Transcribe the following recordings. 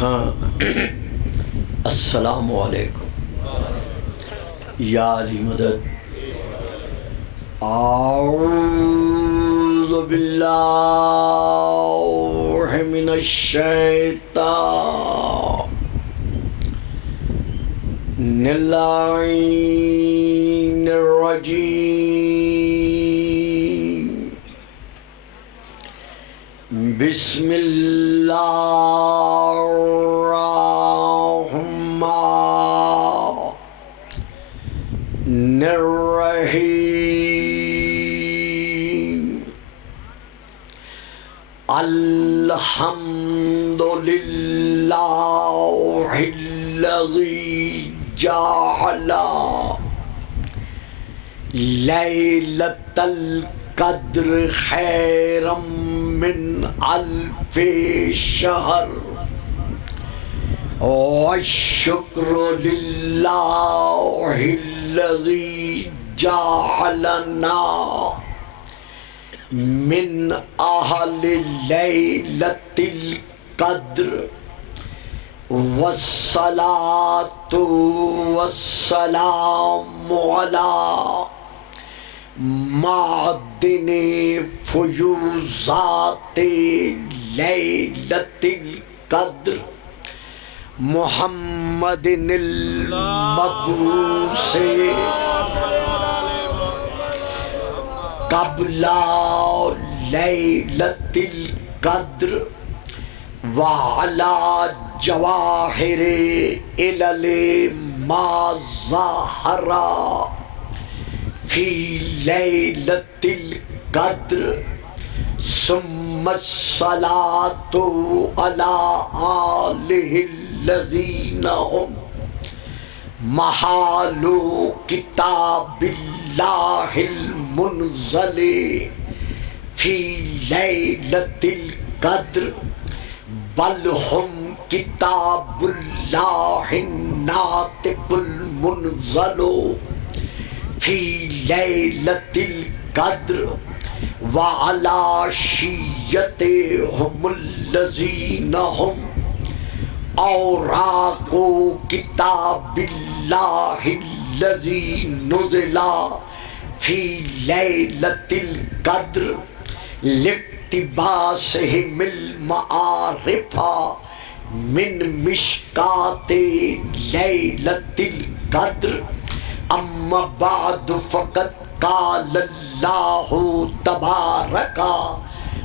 ہاں السلام علیکم یا علی مدد. اعوذ باللہ من الشیطان اللعین الرجیم. بسم اللہ الرحمن الرحیم. الحمد للہ الذی جعل لیلۃ القدر خیرا من الف شہر. والشکر للہ الذی جعلنا من اہل لیلۃ القدر. والصلاۃ والسلام علی معدن فیوضات لیلۃ القدر محمد المبعوث قبل لیلۃ القدر وعلی جواہر علل ما ظہر فی لیلۃ القدر. ثم الصلاۃ علی آلہ الذین هم محال کتاب اللہ المنزل فی لیلۃ القدر بل هم کتاب اللہ الناطق المنزل فی لیلۃ القدر. وعلی شیعتہم الذین هم اوراق کتاب اللہ الذی نزل فی لیلۃ القدر لاقتباسہم المعارف من مشکات لیلۃ القدر. اما بعد فقد قال اللہ تبارک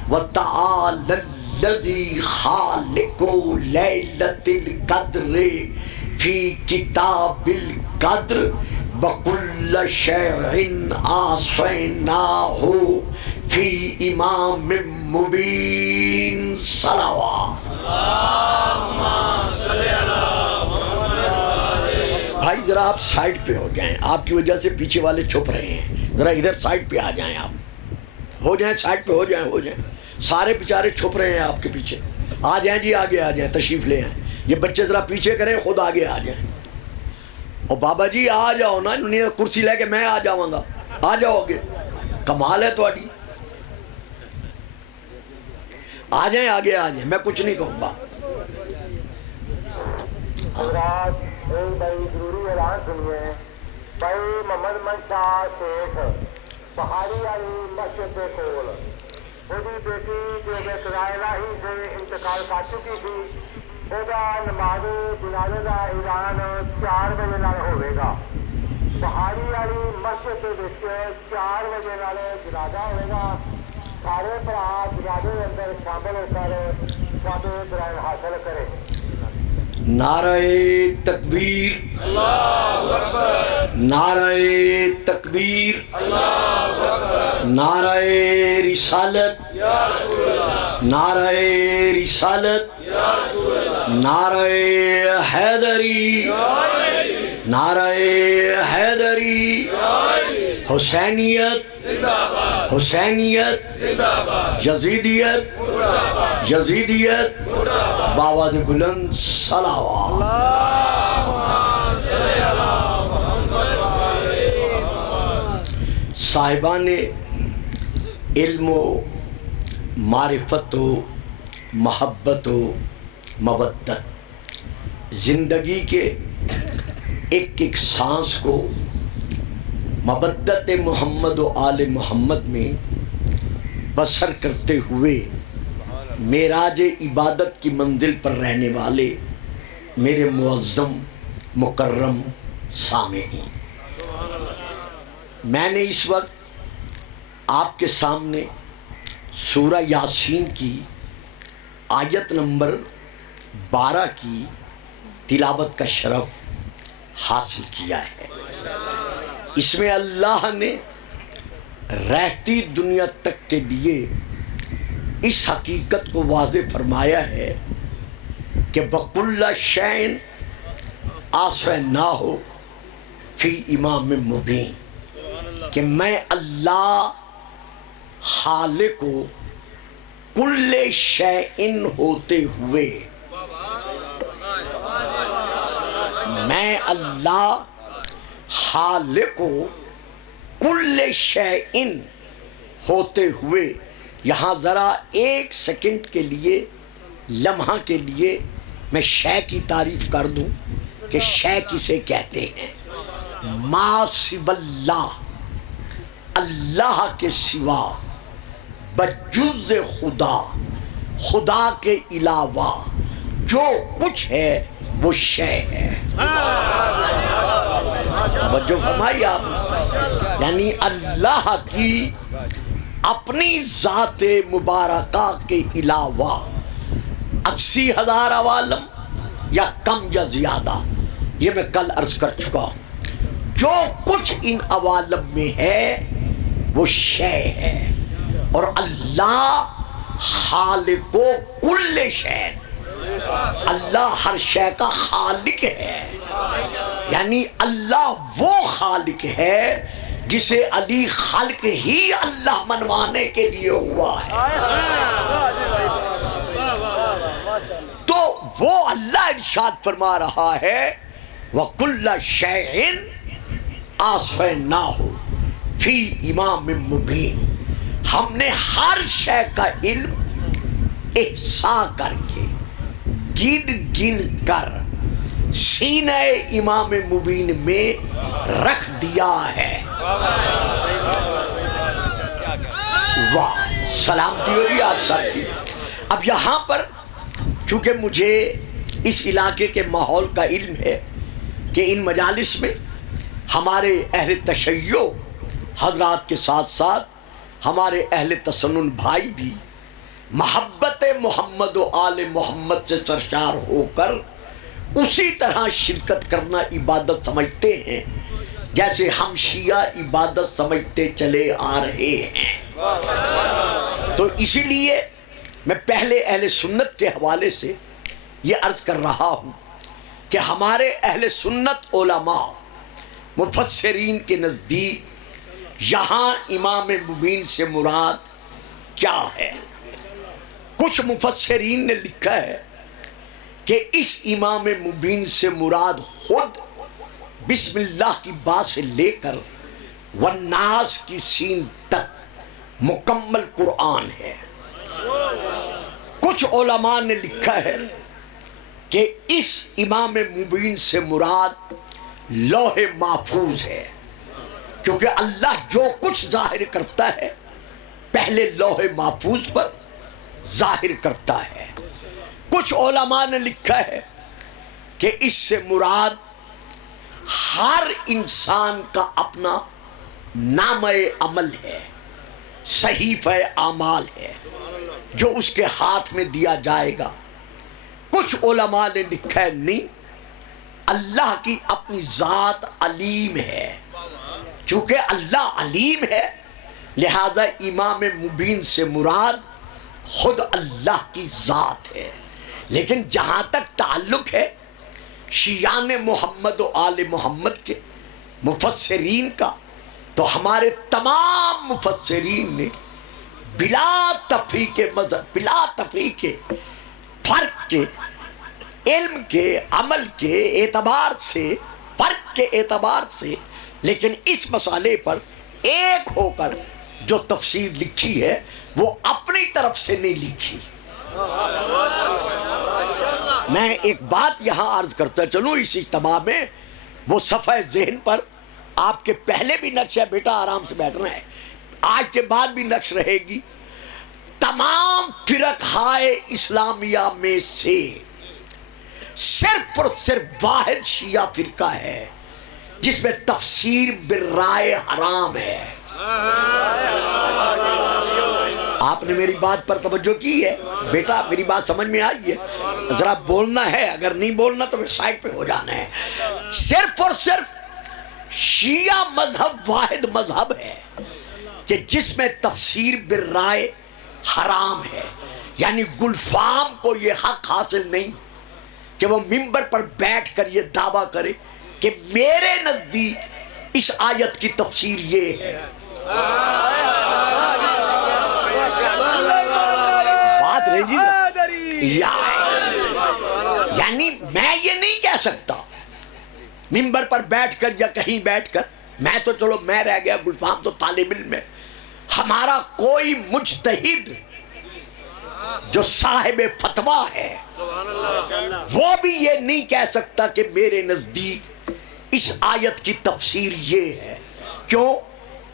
وتعالی الذی خالق لیلۃ القدر فی کتاب القدر وکل شیء احصیناہ فی امام مبین. صلوات. بھائی ذرا آپ سائڈ پہ ہو جائیں، آپ کی وجہ سے پیچھے والے چھپ رہے ہیں. ذرا ادھر سائڈ پہ آ جائیں، آپ ہو جائیں، سائڈ پہ ہو جائیں. سارے بیچارے چھپ رہے ہیں آپ کے پیچھے. آ جائیں جی، آگے آ جائیں، تشریف لے آئیں. یہ بچے ذرا پیچھے کریں، خود آگے آ جائیں. اور بابا جی آ جاؤ نا، کرسی لے کے میں آ جاؤں گا. آ جاؤ گے، کمال ہے تھوڑی. آ جائیں، آگے آ جائیں، میں کچھ نہیں کہوں گا. بھائی ضروری اعلان سنیے. بھائی محمد منشاہ شیخ پہاڑی والی مسجد کے کول وہی بیٹی جو میں کرائے راہی سے انتقال کر چکی تھی، وہ نماز جنازے کا اعلان 4 بجے نال ہوئے گا. پہاڑی والی مسجد کے وچ 4 بجے نال جنازہ ہوئے گا. سارے بھرا جنازے کے اندر شامل ہو کر سارے برائے حاصل کریں. نعرہ تکبیر، اللہ اکبر. نعرہ تکبیر، اللہ اکبر. نعرہ رسالت، یا رسول اللہ. نعرہ رسالت، یا رسول اللہ. نعرہ حیدری، نعرہ حیدری. حسینیت زندہ باد، حسینیت زندہ باد. یزیدیت مردہ باد، یزیدیت مردہ باد. باواد بلند صلوات. صاحبان علم و معرفت و محبت و مودت، زندگی کے ایک ایک سانس کو مودت محمد و آل محمد میں بسر کرتے ہوئے معراج عبادت کی منزل پر رہنے والے میرے معظم مکرم سامعین، میں نے اس وقت آپ کے سامنے سورہ یاسین کی آیت نمبر 12 کی تلاوت کا شرف حاصل کیا ہے۔ اس میں اللہ نے رہتی دنیا تک کے لیے اس حقیقت کو واضح فرمایا ہے کہ بَكُلَّ شَيْءٍ آسَفَيْنَاهُ فِي إِمَامٍ مُبِينٍ، کہ میں اللہ خالق و کل شیء ہوتے ہوئے، میں اللہ خالق و کل شیء ہوتے ہوئے، یہاں ذرا ایک سیکنڈ کے لیے، لمحہ کے لیے میں شے کی تعریف کر دوں کہ شے کسے کہتے ہیں۔ ما سوی اللہ، اللہ کے سوا، بجز خدا، خدا کے علاوہ جو کچھ ہے وہ شے ہے۔ توجہ فرمائی آپ نے، یعنی اللہ کی اپنی ذات مبارکہ کے علاوہ 80,000 عوالم یا کم یا زیادہ، یہ میں کل عرض کر چکا ہوں، جو کچھ ان عوالم میں ہے وہ شے ہے، اور اللہ خالق و کل شے، اللہ ہر شے کا خالق ہے، یعنی اللہ وہ خالق ہے جسے علی خلق ہی اللہ منوانے کے لیے ہوا ہے۔ تو وہ اللہ ارشاد فرما رہا ہے وَكُلَّ شَيْءٍ آسَفَيْنَاهُ فِي إِمَامٍ مُبِينٍ، ہم نے ہر شے کا علم احصا کر کے، گن گن کر سینہ امام مبین میں رکھ دیا ہے۔ واہ، سلامتی ہو رہی آپ سب کی۔ اب یہاں پر چونکہ مجھے اس علاقے کے ماحول کا علم ہے کہ ان مجالس میں ہمارے اہل تشیع حضرات کے ساتھ ساتھ ہمارے اہل تسنن بھائی بھی محبت محمد و آل محمد سے سرشار ہو کر اسی طرح شرکت کرنا عبادت سمجھتے ہیں جیسے ہم شیعہ عبادت سمجھتے چلے آ رہے ہیں۔ تو اسی لیے میں پہلے اہل سنت کے حوالے سے یہ عرض کر رہا ہوں کہ ہمارے اہل سنت علماء مفسرین کے نزدیک یہاں امام مبین سے مراد کیا ہے؟ کچھ مفسرین نے لکھا ہے کہ اس امام مبین سے مراد خود بسم اللہ کی با سے لے کر والناس کی سین تک مکمل قرآن ہے۔ کچھ علماء نے لکھا ہے کہ اس امام مبین سے مراد لوح محفوظ ہے، کیونکہ اللہ جو کچھ ظاہر کرتا ہے پہلے لوح محفوظ پر ظاہر کرتا ہے۔ کچھ علماء نے لکھا ہے کہ اس سے مراد ہر انسان کا اپنا نامہ عمل ہے، صحیفہ اعمال ہے جو اس کے ہاتھ میں دیا جائے گا۔ کچھ علماء نے لکھا ہے نہیں، اللہ کی اپنی ذات علیم ہے، چونکہ اللہ علیم ہے لہذا امام مبین سے مراد خود اللہ کی ذات ہے۔ لیکن جہاں تک تعلق ہے شیعان محمد و آل محمد کے مفسرین کا، تو ہمارے تمام مفسرین نے بلا تفریق مذہب، بلا تفریق فرق کے، علم کے، عمل کے اعتبار سے، فرق کے اعتبار سے، لیکن اس مسئلے پر ایک ہو کر جو تفسیر لکھی ہے وہ اپنی طرف سے نہیں لکھی، میں ایک بات یہاں عرض کرتا چلوں اس اجتماع میں، وہ صفحہ ذہن پر آپ کے پہلے بھی نقش ہے، بیٹا آرام سے بیٹھنا ہے، آج کے بعد بھی نقش رہے گی۔ تمام فرق ہائے اسلامیہ میں سے صرف اور صرف واحد شیعہ فرقہ ہے جس میں تفسیر بالرائے حرام ہے۔ آپ نے میری بات پر توجہ کی ہے؟ بیٹا میری بات سمجھ میں آئی ہے؟ ذرا بولنا ہے، اگر نہیں بولنا تو پھر سائڈ پہ ہو جانا ہے۔ صرف اور صرف شیعہ مذہب واحد مذہب ہے کہ جس میں تفسیر بالرائے حرام ہے، یعنی گلفام کو یہ حق حاصل نہیں کہ وہ منبر پر بیٹھ کر یہ دعویٰ کرے کہ میرے نزدیک اس آیت کی تفسیر یہ ہے۔ بات رہی یعنی میں یہ نہیں کہہ سکتا منبر پر بیٹھ کر یا کہیں بیٹھ کر، میں تو چلو میں رہ گیا، گلفام تو طالب علم ہے، ہمارا کوئی مجتہد جو صاحب فتویٰ ہے وہ بھی یہ نہیں کہہ سکتا کہ میرے نزدیک اس آیت کی تفسیر یہ ہے۔ کیوں؟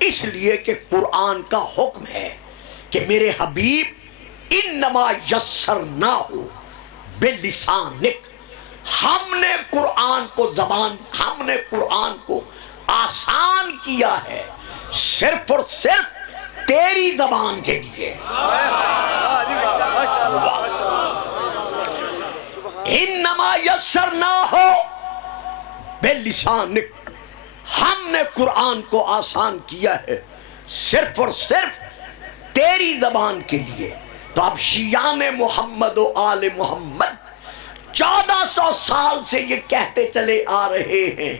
اس لیے کہ قرآن کا حکم ہے کہ میرے حبیب انما یسرناہ بلسانک، ہم نے قرآن کو آسان کیا ہے صرف اور صرف تیری زبان کے لیے۔ انما یسرناہ بلسانک، ہم نے قرآن کو آسان کیا ہے صرف اور صرف تیری زبان کے لیے۔ تو اب شیعان محمد و آل محمد 1400 سال سے یہ کہتے چلے آ رہے ہیں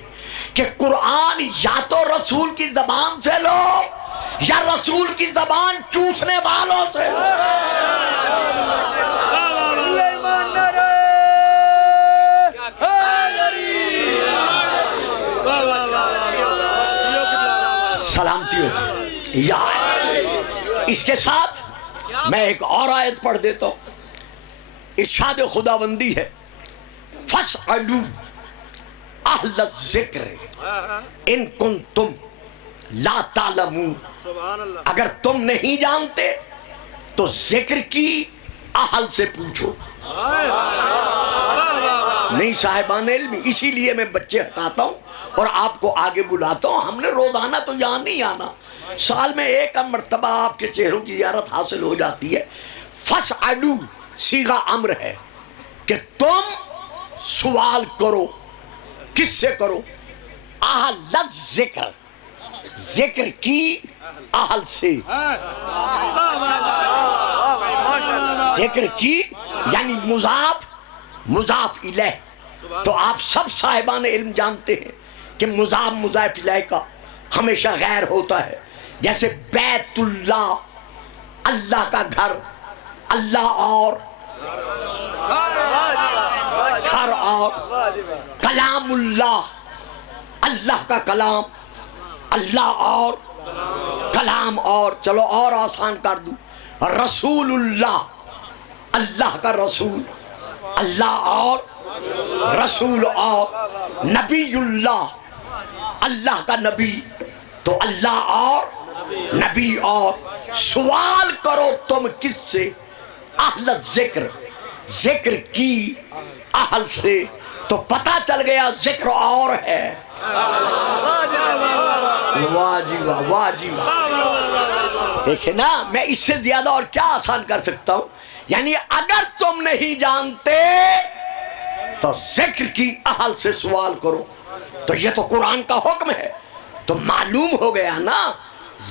کہ قرآن یا تو رسول کی زبان سے لو یا رسول کی زبان چوسنے والوں سے لو۔ سلامتی ہو یا اس کے ساتھ میں ایک اور آیت پڑھ دیتا ہوں، ارشاد خداوندی ہے فَاسْأَلُوا أَهْلَ الذِّكْرِ إِن كُنتُمْ لَا تَعْلَمُونَ، اگر تم نہیں جانتے تو ذکر کی اہل سے پوچھو۔ نہیں صاحبان علم، اسی لیے میں بچے ہٹاتا ہوں اور آپ کو آگے بلاتا ہوں۔ ہم نے روزانہ تو یہاں نہیں آنا، سال میں ایک مرتبہ آپ کے چہروں کی زیارت حاصل ہو جاتی ہے۔ فَاسْأَلُوا صیغہ امر ہے کہ تم سوال کرو، کس سے کرو؟ اہل الذکر، ذکر کی اہل سے، ذکر کی یعنی مضاف الیہ۔ تو آپ سب صاحبان علم جانتے ہیں کہ مضاف الیہ کا ہمیشہ غیر ہوتا ہے، جیسے بیت اللہ، اللہ کا گھر، اللہ اور گھر اور، کلام اللہ، اللہ کا کلام، اللہ اور کلام اور، چلو اور آسان کر دوں، رسول اللہ، اللہ کا رسول، اللہ اور رسول اور، نبی اللہ، اللہ کا نبی، تو اللہ اور نبی اور۔ سوال کرو تم کس سے؟ اہل ذکر، ذکر کی اہل سے۔ تو پتہ چل گیا ذکر اور ہے۔ واہ جی واہ، واہ جی واہ۔ دیکھیں نا، میں اس سے زیادہ اور کیا آسان کر سکتا ہوں؟ یعنی اگر تم نہیں جانتے تو ذکر کی اہل سے سوال کرو۔ تو یہ تو قرآن کا حکم ہے، تو معلوم ہو گیا نا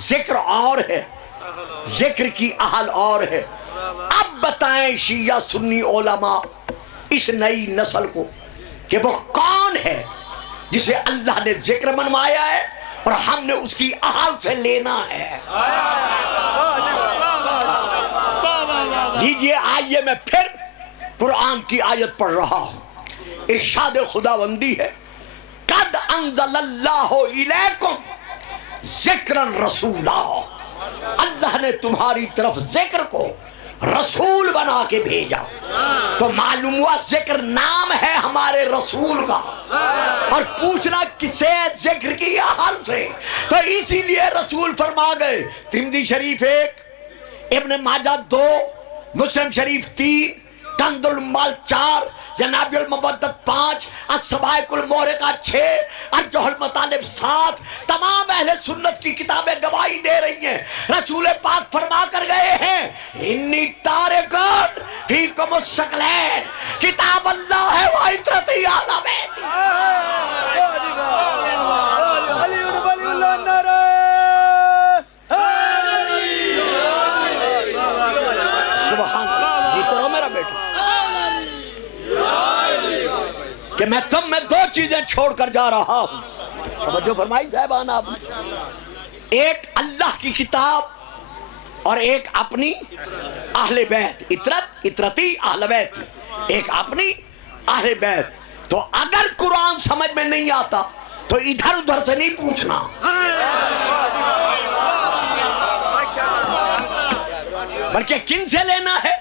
ذکر اور ہے، ذکر کی اہل اور ہے۔ اب بتائیں شیعہ سنی علماء اس نئی نسل کو کہ وہ کون ہے جسے اللہ نے ذکر منوایا ہے اور ہم نے اس کی اہل سے لینا ہے۔ لیجئے آئیے میں پھر قرآن کی آیت پڑھ رہا ہوں، ارشاد خداوندی ہے قد انزل اللہ الیکم ذکرا رسولا، اللہ نے تمہاری طرف ذکر کو رسول بنا کے بھیجا. تو معلوم ہوا ذکر نام ہے ہمارے رسول کا, اور پوچھنا کسے ذکر کیا حال سے. تو اسی لیے رسول فرما گئے, ترمذی شریف 1, ابن ماجہ 2, مسلم شریف 3, کنز المال 4, جناب المبدت 5, السبائق المورقہ 6, ارجح المطالب 7. تمام اہل سنت کی کتابیں گواہی دے رہی ہیں. رسول پاک فرما کر گئے ہیں, انی تارکن فیکم الثقلین, کتاب اللہ ہے و عترتی اہل بیت. کہ میں تم میں 2 چیزیں چھوڑ کر جا رہا ہوں. توجہ فرمائی صاحبان آپ, ایک اللہ کی کتاب اور ایک اپنی اہل بیت, عترتی اہل بیت, ایک اپنی اہل بیت. تو اگر قرآن سمجھ میں نہیں آتا تو ادھر ادھر سے نہیں پوچھنا, بلکہ کن سے لینا ہے؟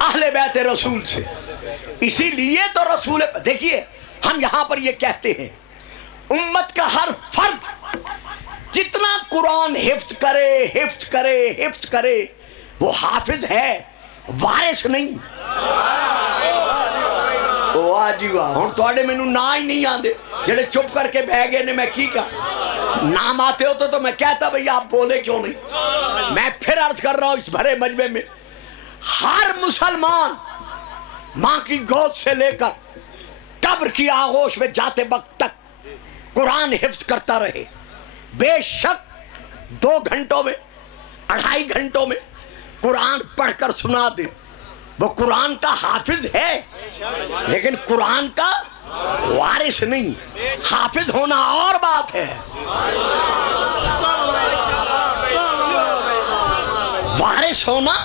اہل بیت رسول سے. اسی لیے تو رسول, دیکھیے ہم یہاں پر یہ کہتے ہیں امت کا ہر فرد جتنا قرآن حفظ کرے وہ حافظ ہے, وارث نہیں. واہ جی واہ, ہن تواڈے مینوں نا ہی نہیں آندے جڑے چپ کر کے بہ گئے نے. میں کی کہا, نام آتے ہوتے تو میں کہتا بھئی آپ بولے کیوں نہیں. میں پھر عرض کر رہا ہوں اس بھرے مجمع میں, ہر مسلمان ماں کی گود سے لے کر قبر کی آغوش میں جاتے وقت تک قرآن حفظ کرتا رہے. بے شک 2 گھنٹوں میں 2.5 گھنٹوں میں قرآن پڑھ کر سنا دے, وہ قرآن کا حافظ ہے, لیکن قرآن کا وارث نہیں. حافظ ہونا اور بات ہے, وارث ہونا.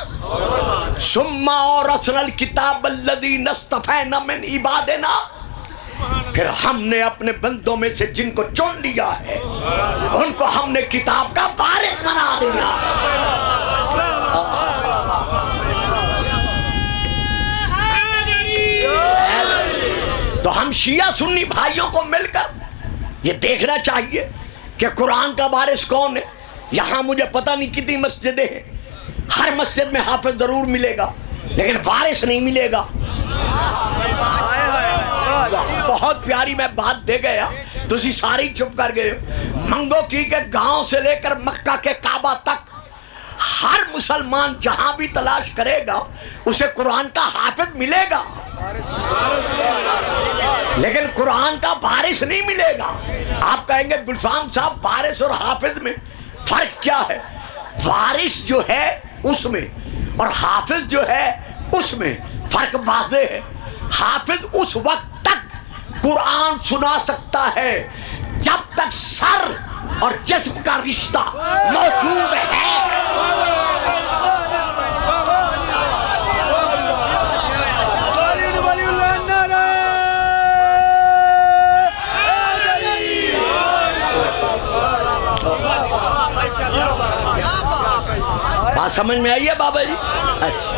ثم اورثنا الکتاب الذین اصطفینا من عبادنا, پھر ہم نے اپنے بندوں میں سے جن کو چن لیا ہے ان کو ہم نے کتاب کا وارث بنا دیا. تو ہم شیعہ سنی بھائیوں کو مل کر یہ دیکھنا چاہیے کہ قرآن کا وارث کون ہے. یہاں مجھے پتہ نہیں کتنی مسجدیں ہیں, ہر مسجد میں حافظ ضرور ملے گا لیکن وارث نہیں ملے گا. بہت پیاری میں بات دے گیا, تسی ساری چپ کر گئے ہو. منگو کی کے گاؤں سے لے کر مکہ کے کعبہ تک ہر مسلمان جہاں بھی تلاش کرے گا اسے قرآن کا حافظ ملے گا, لیکن قرآن کا وارث نہیں ملے گا. آپ کہیں گے گلفام صاحب وارث اور حافظ میں فرق کیا ہے؟ وارث جو ہے اس میں اور حافظ جو ہے اس میں فرق واضح ہے. حافظ اس وقت تک قرآن سنا سکتا ہے جب تک سر اور جسم کا رشتہ موجود ہے. بات سمجھ میں آئی ہے بابا جی؟ اچھا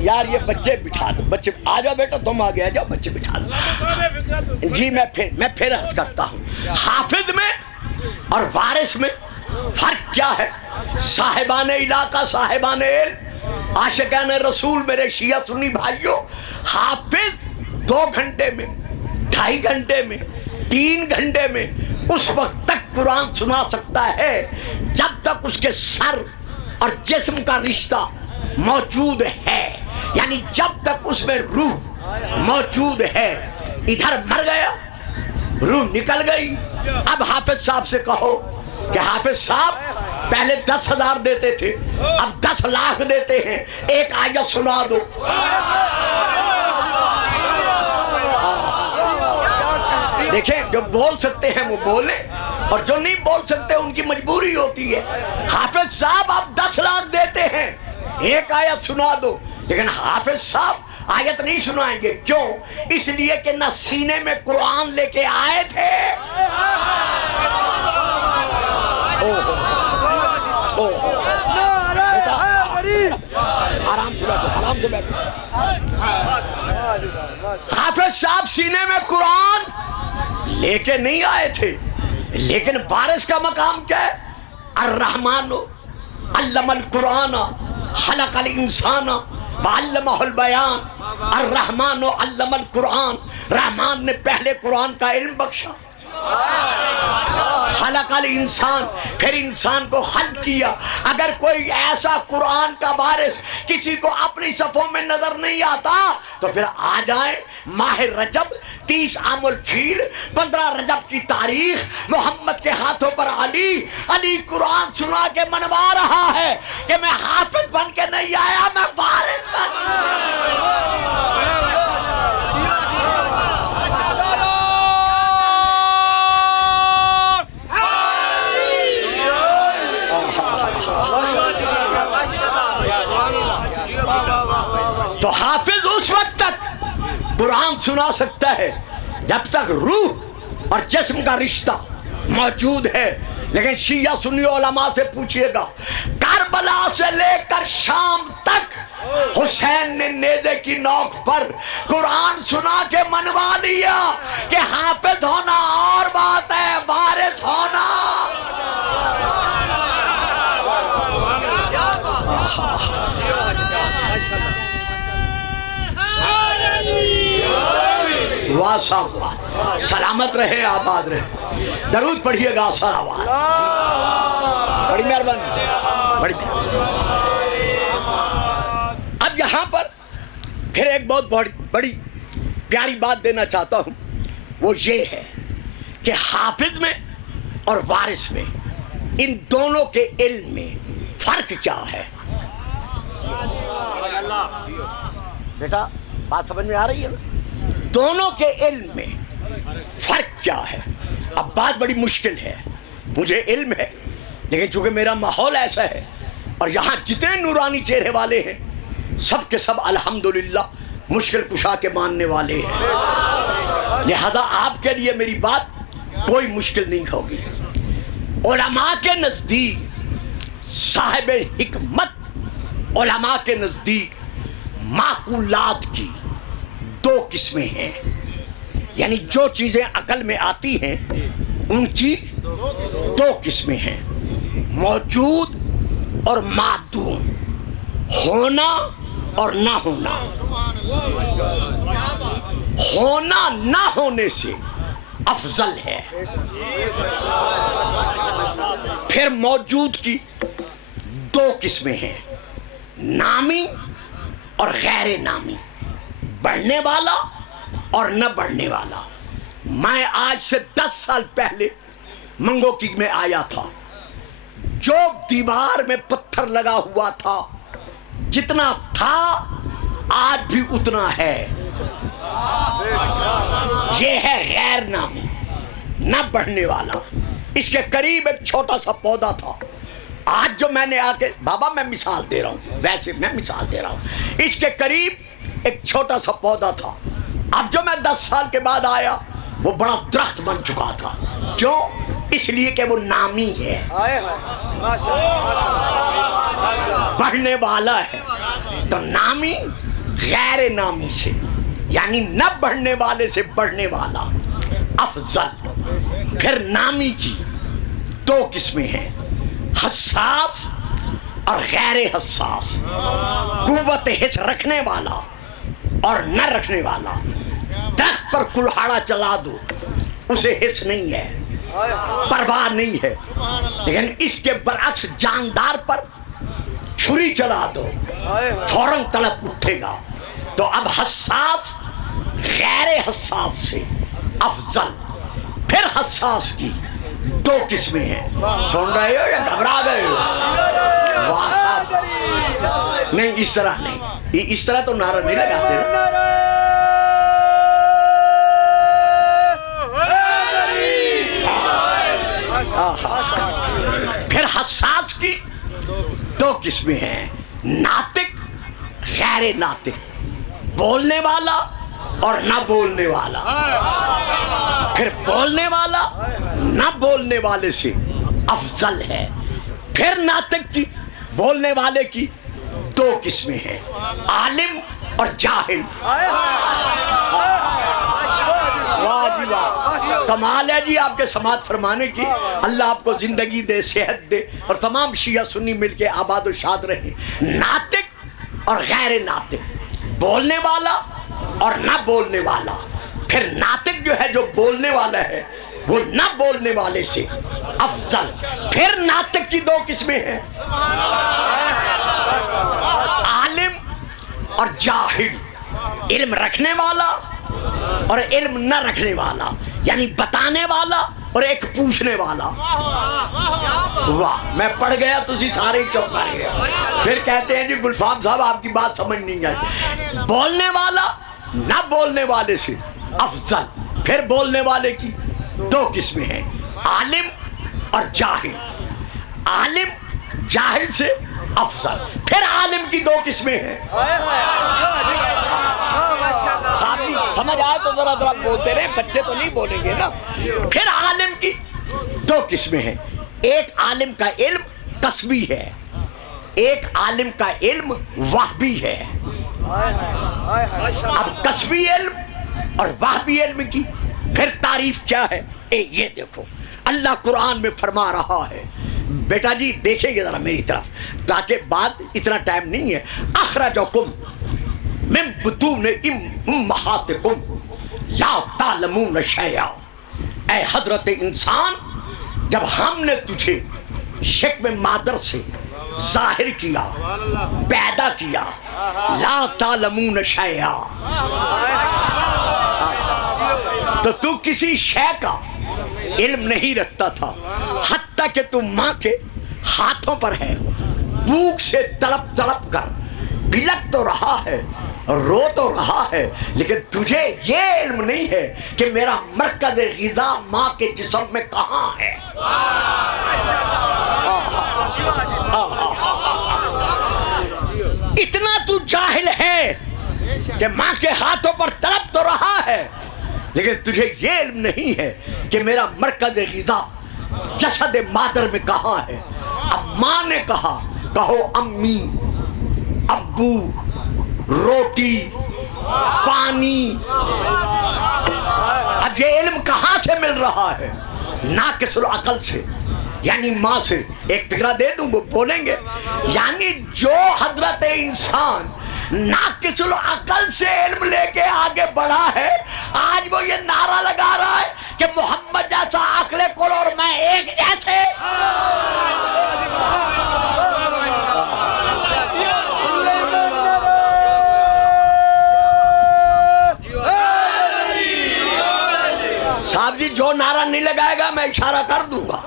یار یہ بچے بٹھا دو, بچے آ جاؤ بیٹا, تم آگے آ جاؤ, بچے بٹھا دو. جی میں پھر عرض کرتا ہوں, حافظ میں اور وارث میں فرق کیا ہے؟ صاحبان علاقہ, صاحبان علم, عاشقان رسول, میرے شیعہ سنی بھائیوں, حافظ 2 گھنٹے میں, 2.5 گھنٹے میں, 3 گھنٹے میں اس وقت تک قرآن سنا سکتا ہے جب تک اس کے سر اور جسم کا رشتہ موجود ہے, یعنی جب تک اس میں روح موجود ہے. ادھر مر گیا, روح نکل گئی. اب حافظ صاحب سے کہو کہ حافظ صاحب پہلے 10,000 دیتے تھے, اب 10 لاکھ دیتے ہیں, ایک آیت سنا دو. دیکھیں جو بول سکتے ہیں وہ بولیں, اور جو نہیں بول سکتے ان کی مجبوری ہوتی ہے. حافظ صاحب آپ 10 لاکھ دیتے ہیں, ایک آیت سنا دو, لیکن حافظ صاحب آیت نہیں سنائیں گے. کیوں؟ اس لیے کہ نہ سینے میں قرآن لے کے آئے تھے, آرام سے بیٹھو. حافظ صاحب سینے میں قرآن لے کے نہیں آئے تھے, لیکن وارث کا مقام کیا ہے؟ الرحمن علم القرآن خلق الانسان وعلمہ البیان. الرحمن علم القرآن, رحمان نے پہلے قرآن کا علم بخشا. خلق الانسان, پھر انسان کو خلق کیا. اگر کوئی ایسا قرآن کا وارث کسی کو اپنی صفوں میں نظر نہیں آتا تو پھر آ جائیں ماہ رجب 30 عام الفیل 15 رجب کی تاریخ, محمد کے ہاتھوں پر علی قرآن سنا کے منوا رہا ہے کہ میں حافظ بن کے نہیں آیا, میں وارث تو حافظ اس وقت تک قرآن سنا سکتا ہے جب تک روح اور جسم کا رشتہ موجود ہے. لیکن شیعہ سنی علماء سے پوچھئے گا, کربلا سے لے کر شام تک حسین نے نیزے کی نوک پر قرآن سنا کے منوا لیا کہ حافظ ہونا اور بات ہے, وارث ہونا. واہ صاحب, سلامت رہے, آباد رہے. درود پڑھیے گا صلوات. بڑی مہربانی, بڑی اب یہاں پر پھر ایک بہت بڑی پیاری بات دینا چاہتا ہوں. وہ یہ ہے کہ حافظ میں اور وارث میں, ان دونوں کے علم میں فرق کیا ہے؟ بیٹا بات سمجھ میں آ رہی ہے نا؟ دونوں کے علم میں فرق کیا ہے؟ اب بات بڑی مشکل ہے, مجھے علم ہے, لیکن چونکہ میرا ماحول ایسا ہے اور یہاں جتنے نورانی چہرے والے ہیں سب کے سب الحمدللہ مشکل کشا کے ماننے والے ہیں, لہذا آپ کے لیے میری بات کوئی مشکل نہیں ہوگی. علماء کے نزدیک صاحب حکمت, علماء کے نزدیک معقولات کی دو قسمیں ہیں, یعنی جو چیزیں عقل میں آتی ہیں ان کی دو قسمیں ہیں, موجود اور معدوم, ہونا اور نہ ہونا. ہونا نہ ہونے سے افضل ہے. پھر موجود کی دو قسمیں ہیں, نامی اور غیر نامی, بڑھنے والا اور نہ بڑھنے والا. میں آج سے 10 سال پہلے منگو کی میں آیا تھا, جو دیوار میں پتھر لگا ہوا تھا جتنا تھا آج بھی اتنا ہے. یہ ہے غیر نامی, نہ بڑھنے والا. اس کے قریب ایک چھوٹا سا پودا تھا. آج جو میں نے آ کے, بابا میں مثال دے رہا ہوں, ویسے میں مثال دے رہا ہوں, اس کے قریب ایک چھوٹا سا پودا تھا. اب جو میں 10 سال کے بعد آیا وہ بڑا درخت بن چکا تھا. کیوں؟ اس لیے کہ وہ نامی ہے, بڑھنے والا ہے. تو نامی غیر نامی سے, یعنی نہ بڑھنے والے سے بڑھنے والا افضل. پھر نامی کی دو قسمیں ہیں, حساس اور غیر حساس, قوت حس رکھنے والا اور نہ رکھنے والا. درخت پر کلہاڑا چلا دو اسے حس نہیں ہے, پرواہ نہیں ہے, لیکن اس کے برعکس جاندار پر چھری چلا دو فوراً تڑپ اٹھے گا. تو اب حساس غیر حساس سے افضل. پھر حساس کی دو قسمیں ہیں. سن رہے ہو یا گھبرا گئے ہو؟ نہیں, اس طرح نہیں, اس طرح تو نعرہ نہیں لگاتے نا. پھر حساس کی دو قسمیں ہیں, ناطق غیر ناطق, بولنے والا اور نہ بولنے والا. پھر بولنے والا نہ بولنے والے سے افضل ہے. پھر ناطق کی, بولنے والے کی دو قسمیں ہیں، عالم اور جاہل۔ واہ جی واہ، کمال ہے جی آپ کے سماعت فرمانے کی۔ اللہ آپ کو زندگی دے، صحت دے، اور تمام شیعہ سنی مل کے آباد و شاد رہیں۔ ناطق اور غیر ناطق، بولنے والا اور نہ بولنے والا۔ پھر ناطق جو ہے، جو بولنے والا ہے، وہ نہ بولنے والے سے افضل۔ پھر ناطق کی دو قسمیں ہیں، عالم اور جاہل، علم رکھنے والا اور علم نہ رکھنے والا، یعنی بتانے والا اور ایک پوچھنے والا۔ واہ، میں پڑھ گیا تو اسی سارے چپ کر گیا۔ پھر کہتے ہیں جی گلفام صاحب آپ کی بات سمجھ نہیں آئی۔ بولنے والا نہ بولنے والے سے افضل۔ پھر بولنے والے کی دو قسمیں ہیں، عالم اور جاہل۔ عالم جاہل سے افضل۔ پھر عالم کی دو قسمیں ہیں۔ سمجھ آئے تو ذرا ذرا بولتے رہے، بچے تو نہیں بولیں گے نا۔ پھر عالم کی دو قسمیں ہیں، ایک عالم کا علم کسبی ہے، ایک عالم کا علم وہبی ہے۔ اب کسبی علم اور وہبی علم کی پھر تعریف کیا ہے؟ یہ دیکھو اللہ قرآن میں فرما رہا ہے، بیٹا جی دیکھیں گے ذرا میری طرف، تاکہ بات اتنا ٹائم نہیں ہے۔ اخرجکم من بطون امہاتکم لا تعلمون شیئا۔ اے حضرت انسان، جب ہم نے تجھے شکم مادر سے ظاہر کیا، پیدا کیا، لا تعلمون شیئا، تو کسی شے کا علم نہیں رکھتا تھا، حتیٰ کہ تو ماں کے ہاتھوں پر ہے، بھوک سے تڑپ تڑپ کر بلک تو رہا ہے، رو تو رہا ہے، لیکن تجھے یہ علم نہیں ہے کہ میرا مرکز غذا ماں کے جسم میں کہاں ہے۔ اتنا تو جاہل ہے کہ ماں کے ہاتھوں پر تڑپ تو رہا ہے، لیکن تجھے یہ علم نہیں ہے کہ میرا مرکز غذا جسد مادر میں کہاں ہے۔ اب ماں نے کہا، کہو امی، ابو، روٹی، پانی۔ اب یہ علم کہاں سے مل رہا ہے؟ ناقص العقل سے، یعنی ماں سے۔ ایک فکرہ دے دوں، وہ بولیں گے، یعنی جو حضرت انسان ناقص العقل سے علم لے کے آگے بڑھا ہے، آج وہ یہ نعرہ لگا رہا ہے کہ محمد جیسا عقل کل اور میں ایک جیسے۔ صاحب جی جو نعرہ نہیں لگائے گا میں اشارہ کر دوں گا،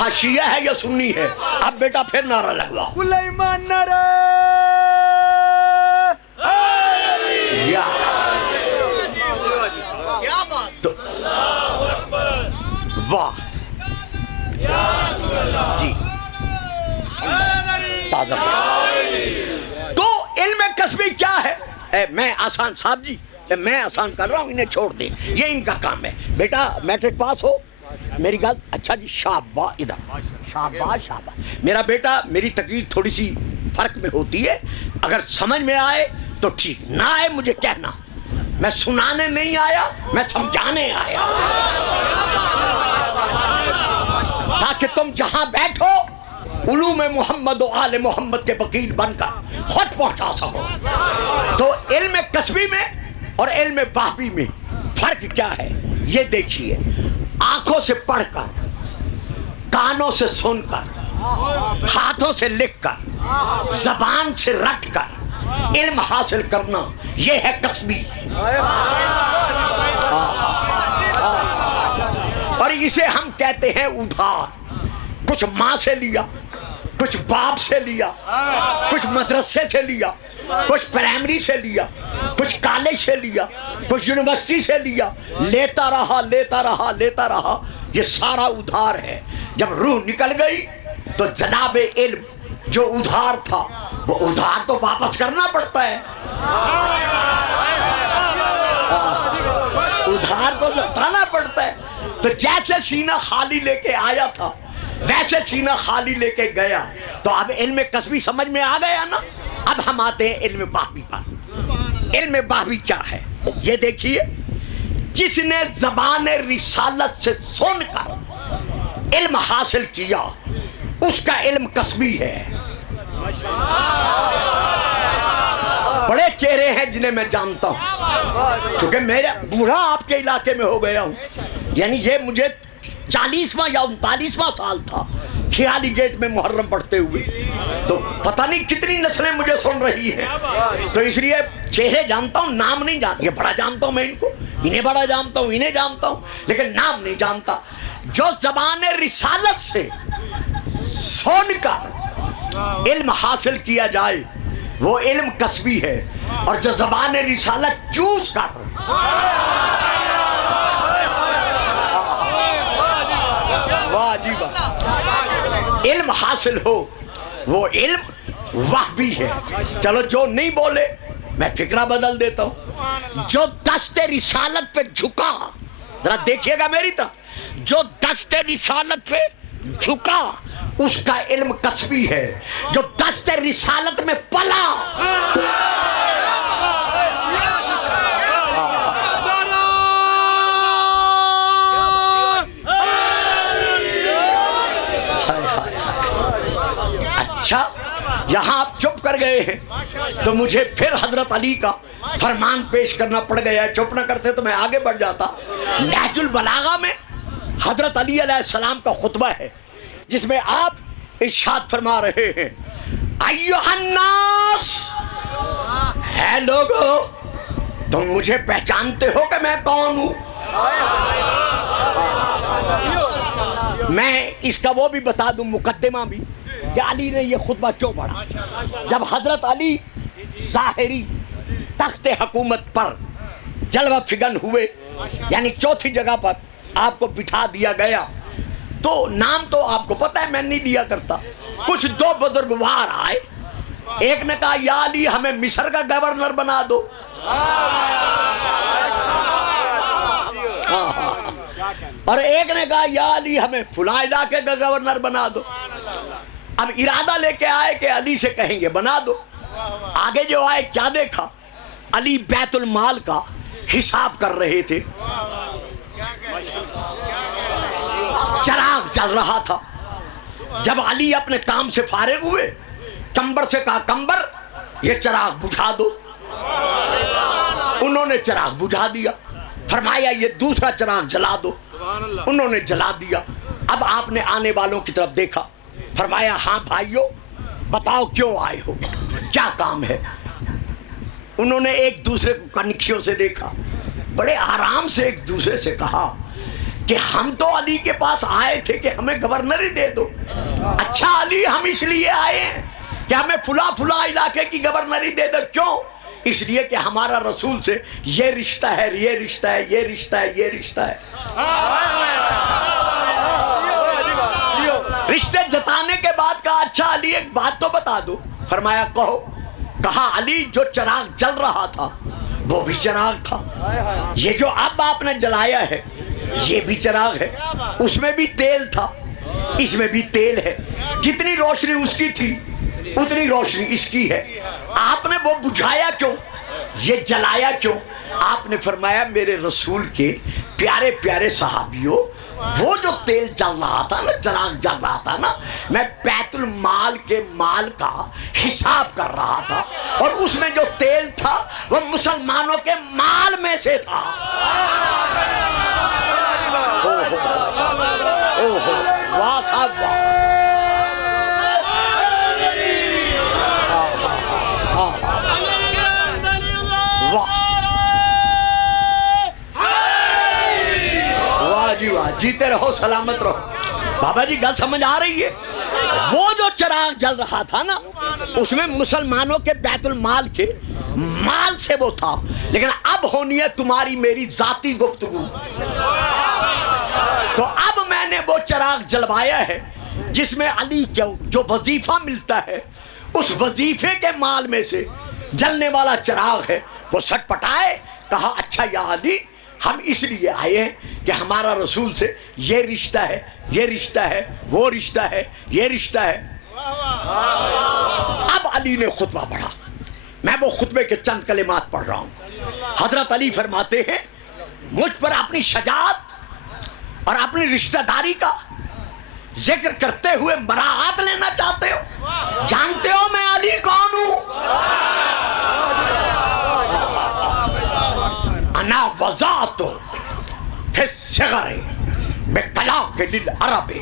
ہاں شیعہ ہے یا سنی ہے۔ اب بیٹا پھر نعرہ لگواؤ، کل ایمان نعرہ واہ جی تازہ۔ تو علم کسبی کیا ہے؟ میں آسان صاحب جی، میں آسان کر رہا ہوں، انہیں چھوڑ دیں، یہ ان کا کام ہے۔ بیٹا میٹرک پاس ہو، میری گل، اچھا جی شاباش، ادھر شاباش شاباش۔ میرا بیٹا میری تقریر تھوڑی سی فرق میں ہوتی ہے، اگر سمجھ میں آئے تو ٹھیک، نہ آئے مجھے کہنا، میں سنانے نہیں آیا، میں سمجھانے آیا، تاکہ تم جہاں بیٹھو علوم محمد و آل محمد کے وکیل بن کر خود پہنچا سکو۔ تو علم کسبی میں اور علم وہبی میں فرق کیا ہے یہ دیکھیے۔ آنکھوں سے پڑھ کر، کانوں سے سن کر، ہاتھوں سے لکھ کر، زبان سے رٹ کر علم حاصل کرنا، یہ ہے کسبی۔ اور اسے ہم کہتے ہیں ادھار۔ کچھ ماں سے لیا، کچھ باپ سے لیا، کچھ مدرسے سے لیا، کچھ پرائمری سے لیا، کچھ کالج سے لیا، کچھ یونیورسٹی سے لیا، لیتا رہا لیتا رہا لیتا رہا، یہ سارا ادھار ہے۔ جب روح نکل گئی تو جناب علم جو ادھار تھا، وہ ادھار تو واپس کرنا پڑتا ہے، ادھار تو لوٹانا پڑتا ہے۔ تو جیسے سینہ خالی لے کے آیا تھا ویسے سینہ خالی لے کے گیا، تو اب علم کسبی سمجھ میں آ گیا نا۔ اب ہم آتے ہیں علم وحبی پر. علم وحبی کیا ہے؟ یہ دیکھیے، جس نے زبان رسالت سے سن کر علم حاصل کیا اس کا علم کسبی ہے. بڑے چہرے ہیں جنہیں میں جانتا ہوں، کیونکہ میرا بوڑھا آپ کے علاقے میں ہو گیا ہوں. یعنی یہ مجھے 40واں یا 39واں سال تھا خیالی گیٹ میں محرم پڑھتے ہوئے، تو پتہ نہیں کتنی نسلیں مجھے سن رہی ہیں. تو اس لیے چہرے جانتا ہوں، نام نہیں جانتا. یہ بڑا جانتا ہوں میں ان کو، انہیں بڑا جانتا ہوں، انہیں جانتا ہوں، لیکن نام نہیں جانتا. جو زبان رسالت سے سن کر علم حاصل کیا جائے وہ علم کسبی ہے، اور جو زبان رسالت چوز کر واہ جی واہ علم حاصل ہو وہ علم وحبی ہے. چلو جو نہیں بولے میں فکرہ بدل دیتا ہوں. جو دست رسالت پہ جھکا، ذرا دیکھیے گا میری طرف، جو دست رسالت پہ جھکا اس کا علم کسبی ہے. جو دست رسالت میں پلا اچھا یہاں آپ چپ کر گئے ہیں تو مجھے پھر حضرت علی کا فرمان پیش کرنا پڑ گیا ہے. چپ نہ کرتے تو میں آگے بڑھ جاتا. نہج البلاغہ میں حضرت علی علیہ السلام کا خطبہ ہے جس میں آپ ارشاد فرما رہے ہیں، ایھا الناس، اے لوگو تم مجھے پہچانتے ہو کہ میں کون ہوں؟ میں اس کا وہ بھی بتا دوں مقدمہ بھی کہ علی نے یہ خطبہ کیوں پڑھا. جب حضرت علی ظاہری تخت حکومت پر جلوہ فگن ہوئے، یعنی چوتھی جگہ پر آپ کو بٹھا دیا گیا، تو نام تو آپ کو پتہ ہے میں نہیں دیا کرتا. کچھ دو بزرگوار آئے، ایک نے کہا یا علی ہمیں مصر کا گورنر بنا دو، اور ایک نے کہا یا علی ہمیں فلاں علاقے کا گورنر بنا دو. اب ارادہ لے کے آئے کہ علی سے کہیں گے بنا دو. آگے جو آئے کیا دیکھا؟ علی بیت المال کا حساب کر رہے تھے. چراغ جل رہا تھا. جب علی اپنے کام سے فارغ ہوئے، کمبر سے کہا کمبر یہ چراغ بجھا دو. انہوں نے چراغ بجھا دیا. فرمایا یہ دوسرا چراغ جلا دو. انہوں نے جلا دیا. اب آپ نے آنے والوں کی طرف دیکھا، فرمایا ہاں بھائیو بتاؤ کیوں آئے ہو، کیا کام ہے؟ انہوں نے ایک دوسرے کو کنکھیوں سے دیکھا، بڑے آرام سے ایک دوسرے سے کہا کہ ہم تو علی کے پاس آئے تھے کہ ہمیں گورنر ہی دے دو. اچھا علی ہم اس لیے آئے ہیں کہ ہمیں فلاں علاقے کی گورنری دے دو. کیوں؟ اس لیے کہ ہمارا رسول سے یہ رشتہ ہے، یہ رشتہ ہے، یہ رشتہ ہے، یہ رشتہ ہے. رشتے جتانے کے بعد کہا اچھا علی ایک بات تو بتا دو. فرمایا کہو. کہا علی جو چراغ جل رہا تھا وہ بھی چراغ تھا، یہ جو اب آپ نے جلایا ہے یہ بھی چراغ ہے، اس میں بھی تیل تھا، اس میں بھی تیل ہے. جتنی روشنی اس کی تھی اتنی روشنی اس کی ہے. آپ نے وہ بجھایا کیوں، یہ جلایا کیوں؟ آپ نے فرمایا میرے رسول کے پیارے پیارے صحابیوں، وہ جو تیل جل رہا تھا نا، چراغ جل رہا تھا نا، میں بیت المال کے مال کا حساب کر رہا تھا، اور اس میں جو تیل تھا وہ مسلمانوں کے مال میں سے تھا. واہ صاحب واہ. جیتے رہو سلامت رہو. بابا جی گل سمجھ آ رہی ہے؟ وہ جو چراغ جل رہا تھا نا اس میں مسلمانوں کے بیت المال کے مال سے وہ تھا، لیکن اب ہونی ہے تمہاری میری ذاتی گفتگو. تو اب میں نے وہ چراغ جلوایا ہے جس میں علی جو وظیفہ ملتا ہے اس وظیفے کے مال میں سے جلنے والا چراغ ہے. وہ سٹ پٹائے. کہا اچھا یا علی ہم اس لیے آئے ہیں کہ ہمارا رسول سے یہ رشتہ ہے، یہ رشتہ ہے، وہ رشتہ ہے، یہ رشتہ ہے. اب علی نے خطبہ پڑھا. میں وہ خطبے کے چند کلمات پڑھ رہا ہوں. حضرت علی فرماتے ہیں مجھ پر اپنی شجاعت اور اپنی رشتہ داری کا ذکر کرتے ہوئے براعت لینا چاہتے ہو؟ جانتے ہو میں علی کون ہوں؟ انا وضعت فی الصغر بکلاک للعرب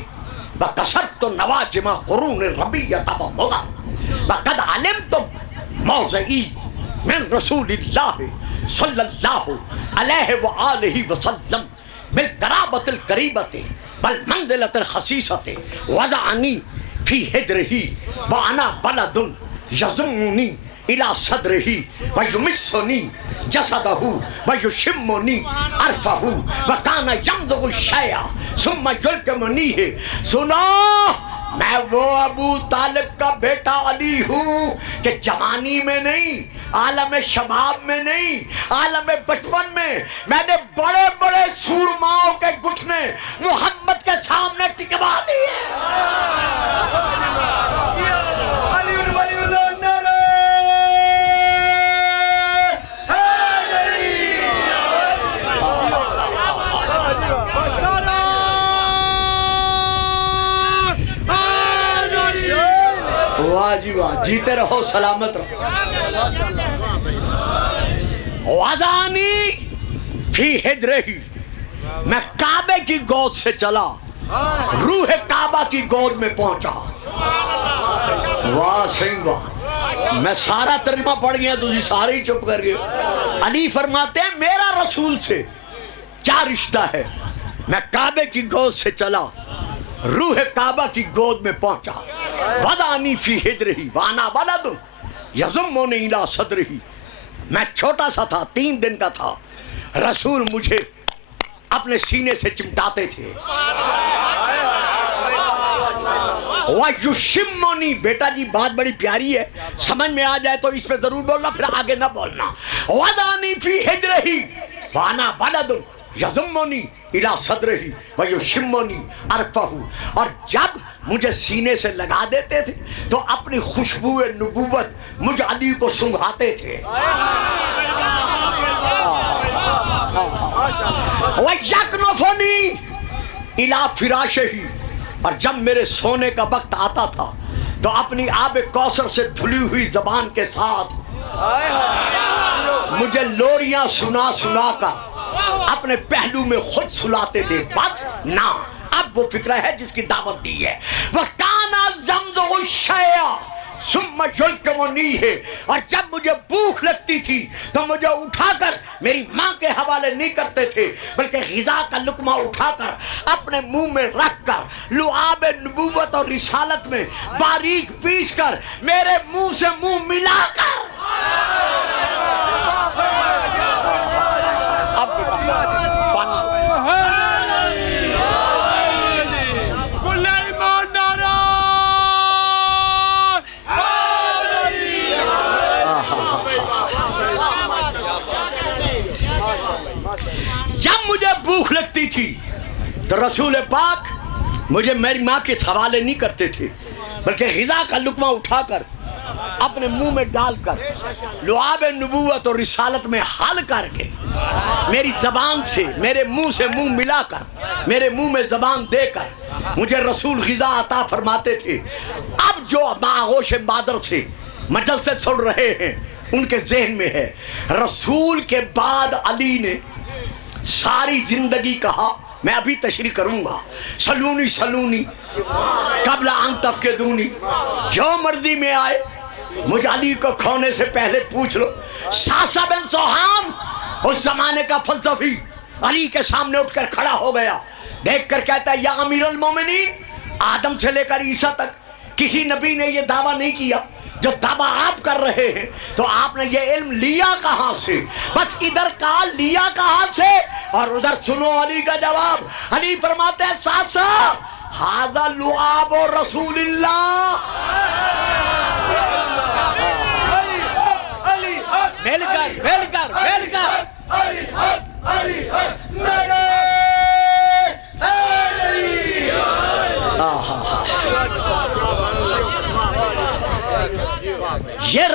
وکسرت نواجم قرون ربیۃ ومضر وقد علمتم موضعی من رسول اللہ صلی اللہ علیہ وآلہ وسلم بالقرابۃ القریبۃ والمنزلۃ الخصیصۃ وضعنی فی حجرہ وانا بلد یضمنی الی صدرہ ویمسنی جسدہ ویشمنی عرفہ وکان یمضغ الشیء ثم یلکمنیہ. سنو میں وہ ابو طالب کا بیٹا علی ہوں کہ جوانی میں نہیں، عالم شباب میں نہیں، عالم بچپن میں نے بڑے بڑے سورماؤں کے گھٹنے محمد کے سامنے ٹکوا دیے. واہ جی واہ، جیتے رہو سلامت رہو. وضعنی فی حجرہ، میں کعبے کی گود سے چلا، روح کعبہ کی گود میں پہنچا. واہ سنگھ واہ. میں سارا ترجمہ پڑھ گیا تو سارے ہی چپ کر گئے. علی فرماتے ہیں میرا رسول سے کیا رشتہ ہے؟ میں کعبے کی گود سے چلا، روح کعبہ کی گود میں پہنچا. وضعنی فی حجرہ وانا بلد یضمنی الی صدرہ، میں چھوٹا سا تھا، 3 دن کا تھا. رسول مجھے اپنے سینے سے چمٹاتے تھے. وَيُشِمُّنِي، بیٹا جی بات بڑی پیاری ہے، سمجھ میں آ جائے تو اس پہ ضرور بولنا، پھر آگے نہ بولنا. وضعنی فی حجرہ وانا بلد یضمنی الی صدرہ ویشمنی عرفہ، اور جب مجھے سینے سے لگا دیتے تھے تو اپنی خوشبو نبوت مجھ علی کو سنگھاتے تھے. وَيَكْنُفُنِي إِلَىٰ فِرَاشِهِ، اور جب میرے سونے کا وقت آتا تھا تو اپنی آب کوثر سے دھلی ہوئی زبان کے ساتھ مجھے لوریاں سنا سنا کر اپنے پہلو میں خود سلاتے تھے. بس نہ، اب وہ فکرہ ہے جس کی دعوت دی ہے. وَكَانَ يَمْضُغُ الشَّيْءَ ثُمَّ يُلْقِمُنِيهِ، اور جب مجھے بھوک لگتی تھی تو مجھے اٹھا کر میری ماں کے حوالے نہیں کرتے تھے، بلکہ غذا کا لقمہ اٹھا کر اپنے منہ میں رکھ کر لعاب نبوت اور رسالت میں باریک پیس کر میرے منہ سے منہ ملا کر جب مجھے بھوک لگتی تھی تو رسول پاک مجھے میری ماں کے حوالے نہیں کرتے تھے، بلکہ غذا کا لقمہ اٹھا کر اپنے منہ میں ڈال کر لعاب نبوت اور رسالت میں حل کر کے میری زبان سے میرے منہ سے منہ ملا کر میرے منہ میں زبان دے کر مجھے رسول غذا عطا فرماتے تھے. اب جو آغوش مادر سے مجلسیں سن رہے ہیں ان کے ذہن میں ہے رسول کے بعد علی نے ساری زندگی کہا میں ابھی تشریح کروں گا، سلونی سلونی قبل ان تفقدونی، جو مرضی میں آئے مجھ علی کو کھونے سے پہلے پوچھ لو. ساسا بن سوہان اس زمانے کا فلسفی علی کے سامنے اٹھ کر کھڑا ہو گیا، دیکھ کر کہتا ہے یا امیر المومنین، آدم سے لے کر عیسیٰ تک کسی نبی نے یہ دعویٰ نہیں کیا جو دعویٰ آپ کر رہے ہیں، تو آپ نے یہ علم لیا کہاں سے؟ بس ادھر کہا لیا کہاں سے، اور ادھر سنو علی کا جواب. علی فرماتے ہیں ساسا ھذا لعاب رسول اللہ. مل کر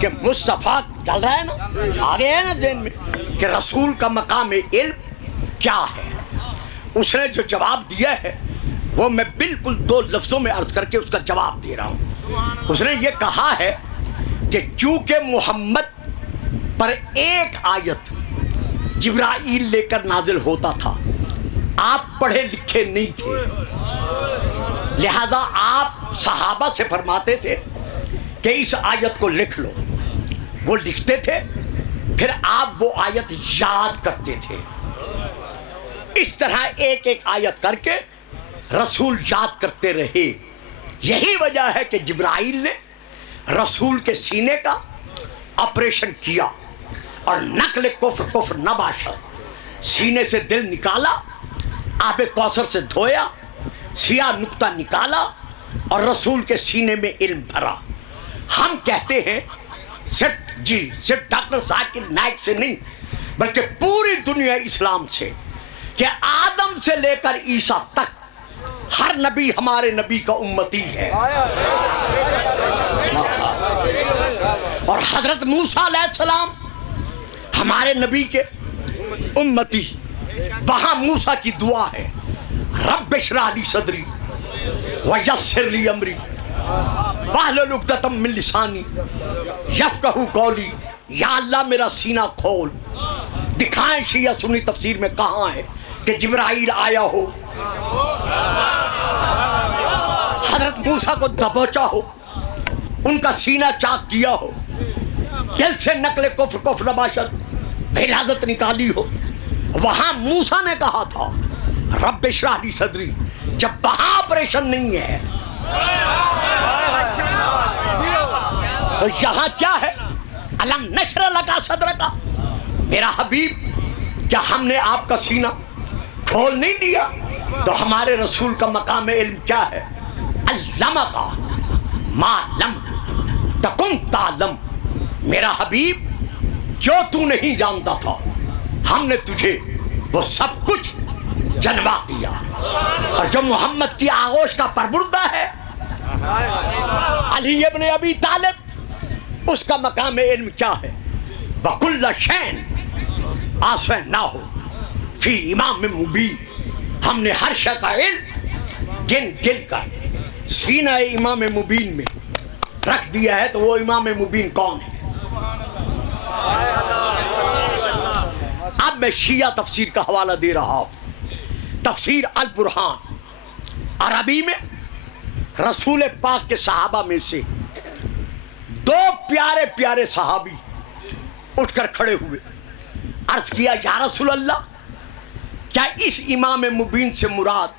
کہ مصطفیٰ چل رہا ہے نا، آگے ہے نا ذہن میں کہ رسول کا مقام علم کیا ہے. اس نے جو جواب دیا ہے وہ میں بالکل 2 لفظوں میں عرض کر کے اس کا جواب دے رہا ہوں. اس نے یہ کہا ہے کہ کیونکہ محمد پر ایک آیت جبرائیل لے کر نازل ہوتا تھا، آپ پڑھے لکھے نہیں تھے، لہذا آپ صحابہ سے فرماتے تھے کہ اس آیت کو لکھ لو. وہ لکھتے تھے، پھر آپ وہ آیت یاد کرتے تھے. اس طرح ایک ایک آیت کر کے رسول یاد کرتے رہے. یہی وجہ ہے کہ جبرائیل نے رسول کے سینے کا آپریشن کیا اور نقل کفر نباشر، سینے سے دل نکالا، آب کوثر سے دھویا، سیاہ نقطہ نکالا اور رسول کے سینے میں علم بھرا. ہم کہتے ہیں صرف ڈاکٹر ذاکر نائک سے نہیں بلکہ پوری دنیا اسلام سے، کہ آدم سے لے کر عیسیٰ تک ہر نبی ہمارے نبی کا امتی ہے. اور حضرت موسیٰ علیہ السلام ہمارے نبی کے امتی. وہاں موسیٰ کی دعا ہے، رب اشرح لی صدری ویسر لی امری واحلل عقدۃ من لسانی یفقہوا قولی. یا اللہ میرا سینہ کھول. دکھائیں شیعہ سنی تفسیر میں کہاں ہے کہ جبرائیل آیا ہو، حضرت موسیٰ کو دبوچا ہو، ان کا سینہ چاک کیا ہو، دل سے نقل کفر نباشت غلاظت نکالی ہو. وہاں موسیٰ نے کہا تھا رب اشرح لی صدری، جب وہاں آپریشن نہیں ہے تو یہاں کیا ہے؟ الم نشرح لک صدرک. میرا حبیب، کیا ہم نے آپ کا سینہ کھول نہیں دیا؟ تو ہمارے رسول کا مقام علم کیا ہے؟ علمک ما لم تکن تعلم. میرا حبیب، جو تو نہیں جانتا تھا ہم نے تجھے وہ سب کچھ جنوا دیا. اور جو محمد کی آغوش کا پروردہ ہے علی ابن ابی طالب، اس کا مقام علم کیا ہے؟ وَكُلَّ شَيْءٍ آسَوَيْنَاهُ فِي إِمَامٍ مُبِينٍ. ہم نے ہر شے کا علم گن گن کر سینہ امام مبین میں رکھ دیا ہے. تو وہ امام مبین کون ہے؟ اب میں شیعہ تفسیر کا حوالہ دے رہا ہوں. تفسیر البرہان عربی میں رسول پاک کے صحابہ میں سے 2 پیارے پیارے صحابی اٹھ کر کھڑے ہوئے، عرض کیا یا رسول اللہ، کیا اس امام مبین سے مراد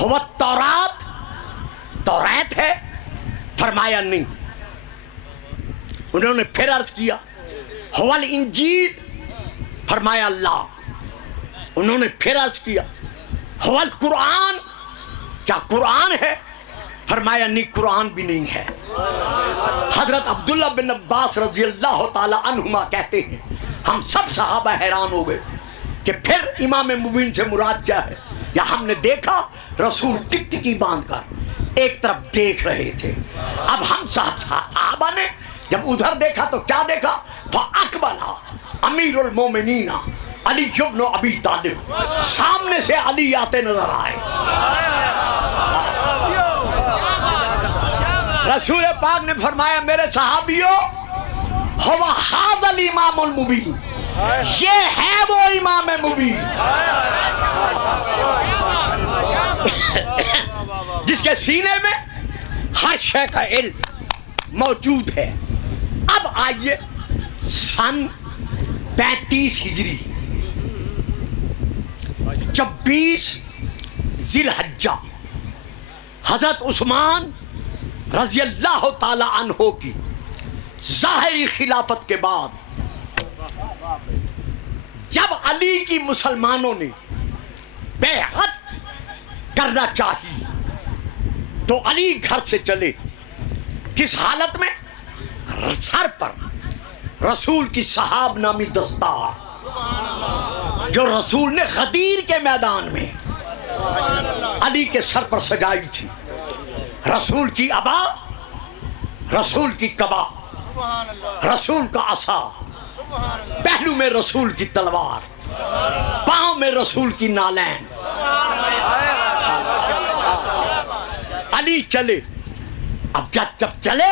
ہو توریت ہے؟ فرمایا نہیں. انہوں نے پھر عرض کیا ہو الانجیل؟ فرمایا اللہ. انہوں نے پھر عرض کیا ہو القرآن؟ کیا قرآن ہے؟ فرمایا نہیں، قرآن بھی نہیں ہے. حضرت عبداللہ بن عباس رضی اللہ تعالی عنہما کہتے ہیں ہم سب صحابہ حیران ہو گئے کہ پھر امام مبین سے مراد کیا ہے. یا ہم نے دیکھا رسول ٹکٹکی باندھ کر ایک طرف دیکھ رہے تھے. اب ہم صحابہ نے جب ادھر دیکھا تو کیا دیکھا؟ فَأَقْبَلَ امیر المومنین علی ابن ابی طالب. سامنے سے علی آتے نظر آئے. رسول پاک نے فرمایا میرے صحابیوں، ہوا ھذا الامام المبین، یہ ہے وہ امام مبین جس کے سینے میں ہر شے کا علم موجود ہے. اب آئیے سن 35 ہجری 26 ذی الحجہ حضرت عثمان رضی اللہ تعالی عنہ کی ظاہری خلافت کے بعد جب علی کی مسلمانوں نے بیعت کرنا چاہی تو علی گھر سے چلے. کس حالت میں؟ سر پر رسول کی صحاب نامی دستار جو رسول نے غدیر کے میدان میں علی کے سر پر سجائی تھی. رسول کی ابا، رسول کی قبا، رسول کا عصا، پہلو میں رسول کی تلوار، پاؤں میں رسول کی نالین۔ علی چلے، اب جب چلے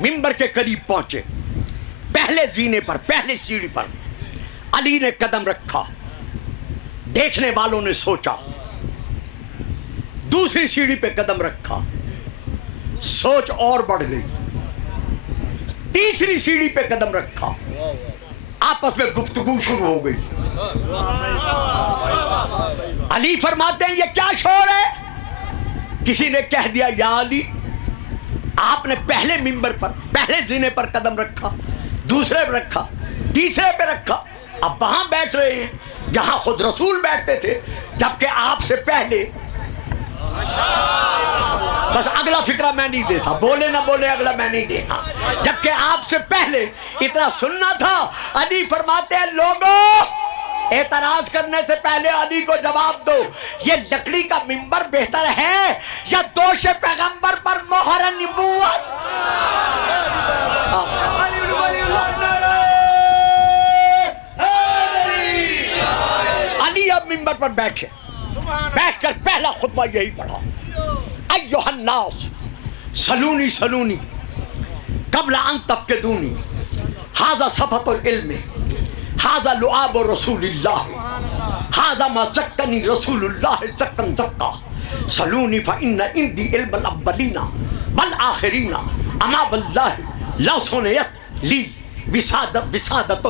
منبر کے قریب پہنچے، پہلے زینے پر، پہلے سیڑھی پر علی نے قدم رکھا، دیکھنے والوں نے سوچا، دوسری سیڑھی پہ قدم رکھا، سوچ اور بڑھ گئی، تیسری سیڑھی پہ قدم رکھا، آپس میں گفتگو شروع ہو گئی۔ علی فرماتے ہیں یہ کیا شور ہے؟ کسی نے کہہ دیا یا علی، آپ نے پہلے منبر پر، پہلے زینے پر قدم رکھا، دوسرے پہ رکھا، تیسرے پہ رکھا، اب وہاں بیٹھ رہے ہیں جہاں خود رسول بیٹھتے تھے، جبکہ آپ سے پہلے۔ بس اگلا فکرہ میں نہیں دیتا، بولے نہ بولے اگلا میں نہیں دیتا، جبکہ آپ سے پہلے اتنا سننا تھا۔ علی فرماتے ہیں لوگوں، اعتراض کرنے سے پہلے علی کو جواب دو، یہ لکڑی کا منبر بہتر ہے یا دوش پیغمبر پر مہر نبوت؟ علی اب منبر پر بیٹھے، بیٹھ کر پہلا خطبہ یہی پڑھا، ایھا الناس سلونی سلونی قبل ان تفقدونی، ھذا صفۃ العلم، ھذا لعاب رسول اللہ، ھذا ما زکانی رسول اللہ زکن زکا، سلونی فإن عندی علم الاولین والآخرین، اما باللہ لو سنیت لی وسادۃ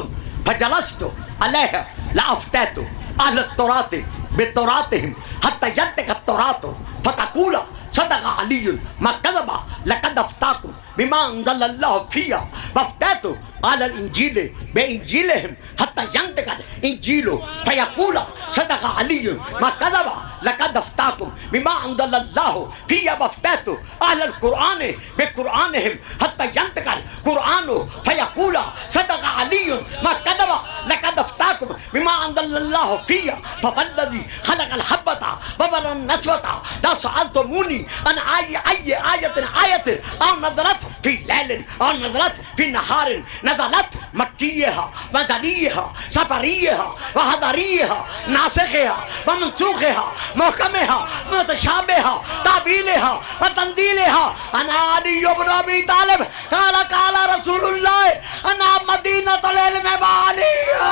فجلست علیہ لافتیت اہل التوراۃ بتوراتہم حتی ینطق التوراۃ فتقول صدق علی ما کذب لقد افتاکم بما انزل اللہ فیہ وافتیت اہل الانجیل بانجیلہم حتی ینطق الانجیل فیقول صدق علی ما کذب لقد افتاکم بما انزل اللہ فیہ وافتیت اہل القرآن بقرآنہم حتی ینطق القرآن فیقول صدق علی ما کذب لقد افتاکم بما انزل اللہ فیہ فوالذی خلق الحبۃ وبرأ النسوۃ لا سألتمونی ان ای آیۃ او نزلت فی لیل او نزلت فی نہار، نزلت مکیہا مدنیہا سفریہا وحضریہا ناسخہا ومنسوخہا محکمہا متشابہا تعبیلہا وتندیلہا۔ انا علی بن ابی طالب قال قال رسول اللہ انا مدینۃ العلم وعلیہ۔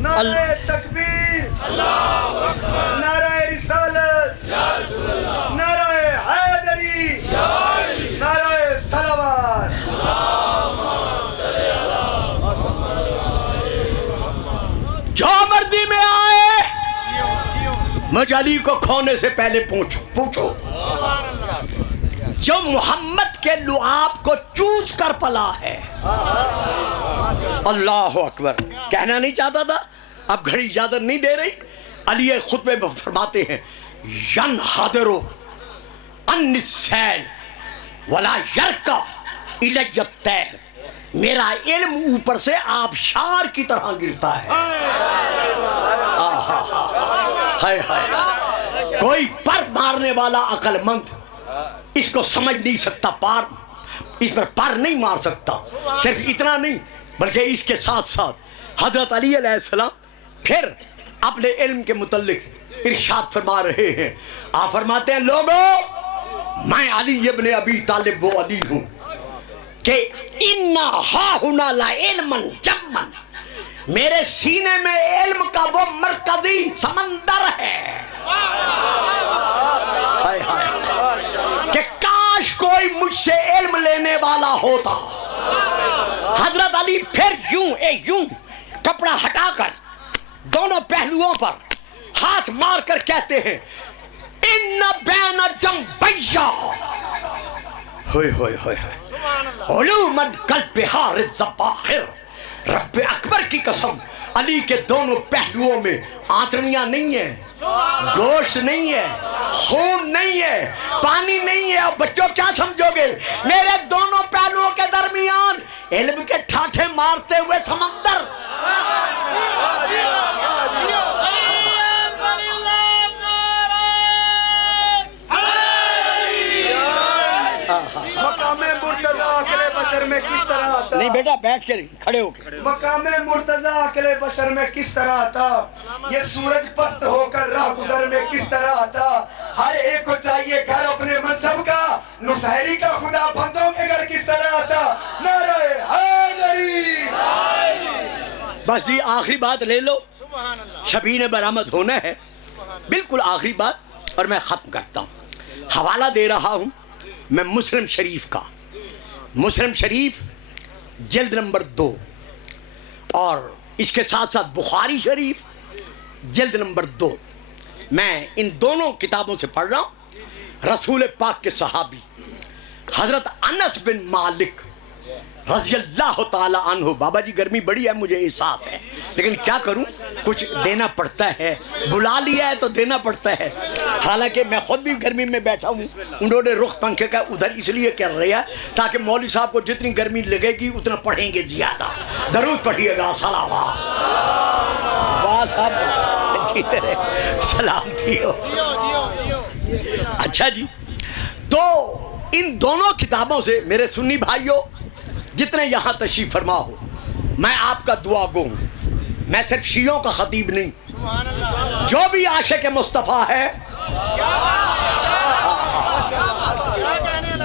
نعرہ تکبیر، اللہ اکبر، نعرہ رسالت، یا رسول اللہ، نعرہ حیدری، یا علی، نعرہ صلوات، جو مردی میں آئے مجھ علی کو کھونے سے پہلے پوچھو، جو محمد کے لعاب کو چوس کر پلا ہے۔ اللہ اکبر، کہنا نہیں چاہتا تھا، اب گھڑی اجازت نہیں دے رہی۔ علی خطبے میں فرماتے ہیں ینحدر عن السیل ولا یرکا الی الطیر، میرا علم اوپر سے آبشار کی طرح گرتا ہے۔ ہائے ہائے، کوئی پر مارنے والا عقل مند اس کو سمجھ نہیں سکتا، اس پر پر نہیں مار سکتا۔ صرف اتنا نہیں بلکہ اس کے ساتھ ساتھ حضرت علی علیہ السلام پھر اپنے علم کے متعلق ارشاد فرما رہے ہیں۔ آپ فرماتے ہیں لوگوں، میں علی ابن ابی طالب وہ علی ہوں کہ اِنَّا ہَاہُنَا لَعِلْمًا جَمًّا، میرے سینے میں علم کا وہ مرکزی سمندر ہے کہ کاش کوئی مجھ سے علم لینے والا ہوتا۔ حضرت علی پھر یوں کپڑا ہٹا کر دونوں پہلوؤں پر ہاتھ مار کر کہتے ہیں اِنَّ بَيْنَ جَنبَيَّ ہوئے ہوئے ہوئے علوماً کالبحار الزباخر، رب اکبر کی قسم علی کے دونوں پہلوؤں میں آنتڑیاں نہیں ہیں، گوشت نہیں ہے، خون نہیں ہے، پانی نہیں ہے. اب بچوں کیا سمجھو گے؟ میرے دونوں پہلوؤں کے درمیان علم کے ٹھاٹھے مارتے ہوئے سمندر. مقام مرتضی عقل بشر میں کس طرح آتا؟ نہیں بیٹا بیٹھ کے کھڑے ہو کے. مقام مرتضی عقل بشر میں کس طرح آتا؟ یہ سورج پست ہو کر راہ گزر میں کس طرح آتا؟ ہر ایک کو چاہیے گھر اپنے منصب کا، نصیری کا خدا بندوں کے گھر کس طرح آتا؟ نعرہ حیدری. بس یہ آخری بات لے لو، شبیہ برآمد ہونا ہے، بالکل آخری بات، اور میں ختم کرتا ہوں. حوالہ دے رہا ہوں میں مسلم شریف کا، مسلم شریف جلد نمبر 2، اور اس کے ساتھ ساتھ بخاری شریف جلد نمبر 2. میں ان دونوں کتابوں سے پڑھ رہا ہوں. رسول پاک کے صحابی حضرت انس بن مالک رضی اللہ تعالی عنہ. بابا جی گرمی بڑی ہے مجھے احساس ہے، لیکن کیا کروں، کچھ دینا پڑتا ہے، بلا لیا ہے تو دینا پڑتا ہے. حالانکہ میں خود بھی گرمی میں بیٹھا ہوں. انہوں نے رخ پنکھے کا ادھر اس لیے کر رہا ہے تاکہ مولوی صاحب کو جتنی گرمی لگے گی اتنا پڑھیں گے زیادہ. درود پڑھیے گا. صلوات. واہ صاحب جیتے رہے، سلامتی ہو. اچھا جی، تو ان دونوں کتابوں سے میرے سنی بھائیوں جتنے یہاں تشریف فرما ہو، میں آپ کا دعا گو ہوں. میں صرف شیعوں کا خطیب نہیں، جو بھی عاشق مصطفیٰ ہے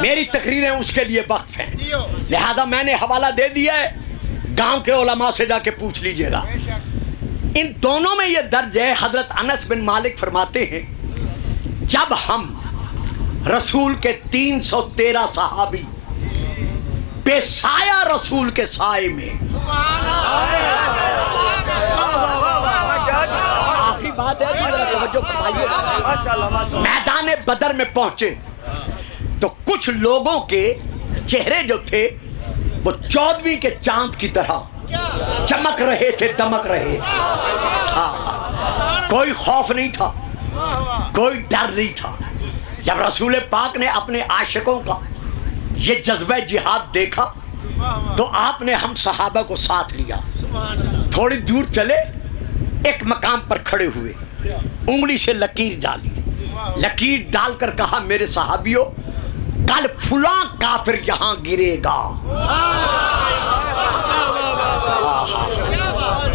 میری تقریریں اس کے لیے وقف ہیں. لہذا میں نے حوالہ دے دیا ہے، گاؤں کے علماء سے جا کے پوچھ لیجئے گا. ان دونوں میں یہ درج ہے. حضرت انس بن مالک فرماتے ہیں جب ہم رسول کے 313 صحابی بے سایہ رسول کے سائے میں، آخری بات ہے میدان بدر میں پہنچے تو کچھ لوگوں کے چہرے جو تھے وہ 14ویں کے چاند کی طرح چمک رہے تھے، دمک رہے تھے. کوئی خوف نہیں تھا، کوئی ڈر نہیں تھا. جب رسول پاک نے اپنے عاشقوں کا یہ جذبہ جہاد دیکھا تو آپ نے ہم صحابہ کو ساتھ لیا. تھوڑی دور چلے، ایک مقام پر کھڑے ہوئے، انگلی سے لکیر ڈالی، لکیر ڈال کر کہا میرے صحابیوں کل فلاں کافر یہاں گرے گا.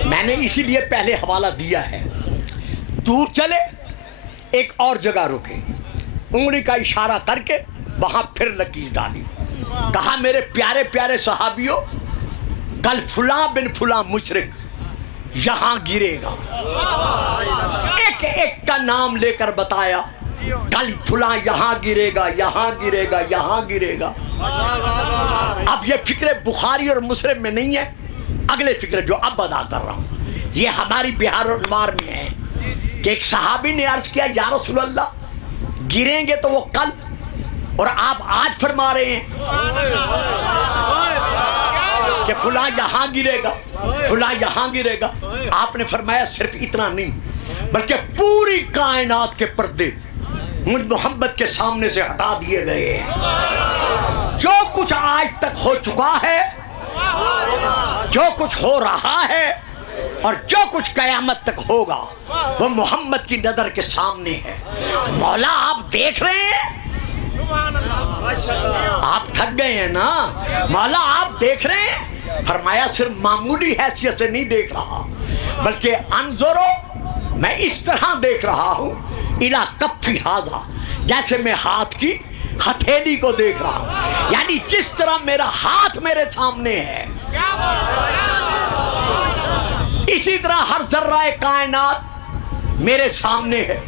میں نے اسی لیے پہلے حوالہ دیا ہے. دور چلے، ایک اور جگہ رکے، انگلی کا اشارہ کر کے وہاں پھر لکیر ڈالی، کہا میرے پیارے پیارے صحابیوں کل فلاں بن فلاں مشرک یہاں گرے گا. ایک ایک کا نام لے کر بتایا، کل فلاں یہاں گرے گا، یہاں گرے گا، یہاں گرے گا. اب یہ فکر بخاری اور مسلم میں نہیں ہے، اگلے فکر جو اب ادا کر رہا ہوں یہ ہماری بہار اور انوار میں ہے کہ ایک صحابی نے عرض کیا یا رسول اللہ گریں گے تو وہ کل، اور آپ آج فرما رہے ہیں کہ فلاں یہاں گرے گا، فلاں یہاں گرے گا. آپ نے فرمایا صرف اتنا نہیں بلکہ پوری کائنات کے پردے مجھ محمد کے سامنے سے ہٹا دیے گئے ہیں. جو کچھ آج تک ہو چکا ہے، جو کچھ ہو رہا ہے، اور جو کچھ قیامت تک ہوگا وہ محمد کی نظر کے سامنے ہے. مولا آپ دیکھ رہے ہیں، آپ تھک گئے ہیں نا، مولا آپ دیکھ رہے ہیں. فرمایا صرف معمولی حیثیت سے نہیں دیکھ رہا بلکہ انظرو، میں اس طرح دیکھ رہا ہوں الا کفی ھذا، جیسے میں ہاتھ کی ہتھیلی کو دیکھ رہا ہوں، یعنی جس طرح میرا ہاتھ میرے سامنے ہے اسی طرح ہر ذرہ کائنات میرے سامنے ہے.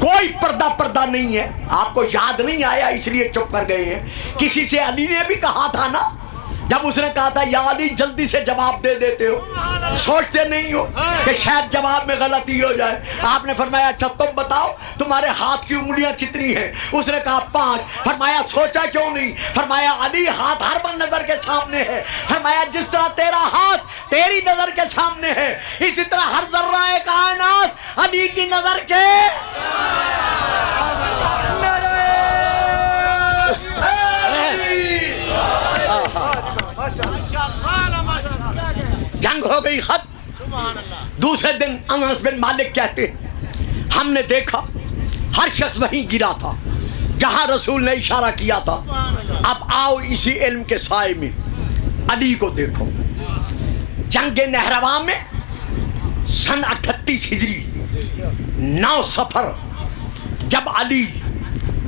کوئی پردہ نہیں ہے. آپ کو یاد نہیں آیا اس لیے چپ کر گئے ہیں. کسی سے علی نے بھی کہا تھا نا، جب اس نے کہا تھا یا علی جلدی سے جواب دے دیتے ہو، سوچتے نہیں ہو کہ شاید جواب میں غلطی ہو جائے. آپ نے فرمایا اچھا تم بتاؤ تمہارے ہاتھ کی انگلیاں کتنی ہیں؟ اس نے کہا 5. فرمایا سوچا کیوں نہیں؟ فرمایا علی ہاتھ ہر بار نظر کے سامنے ہے. فرمایا جس طرح تیرا ہاتھ تیری نظر کے سامنے ہے اسی طرح ہر ذرہ کائنات علی کی نظر کے گئی خط. دوسرے دن انس بن مالک کہتے ہیں ہم نے دیکھا ہر شخص وہیں گرا تھا جہاں رسول نے اشارہ کیا تھا. اب آؤ اسی علم کے سائے میں علی کو دیکھو. جنگ نہرواں میں سن 38 ہجری 9 صفر جب علی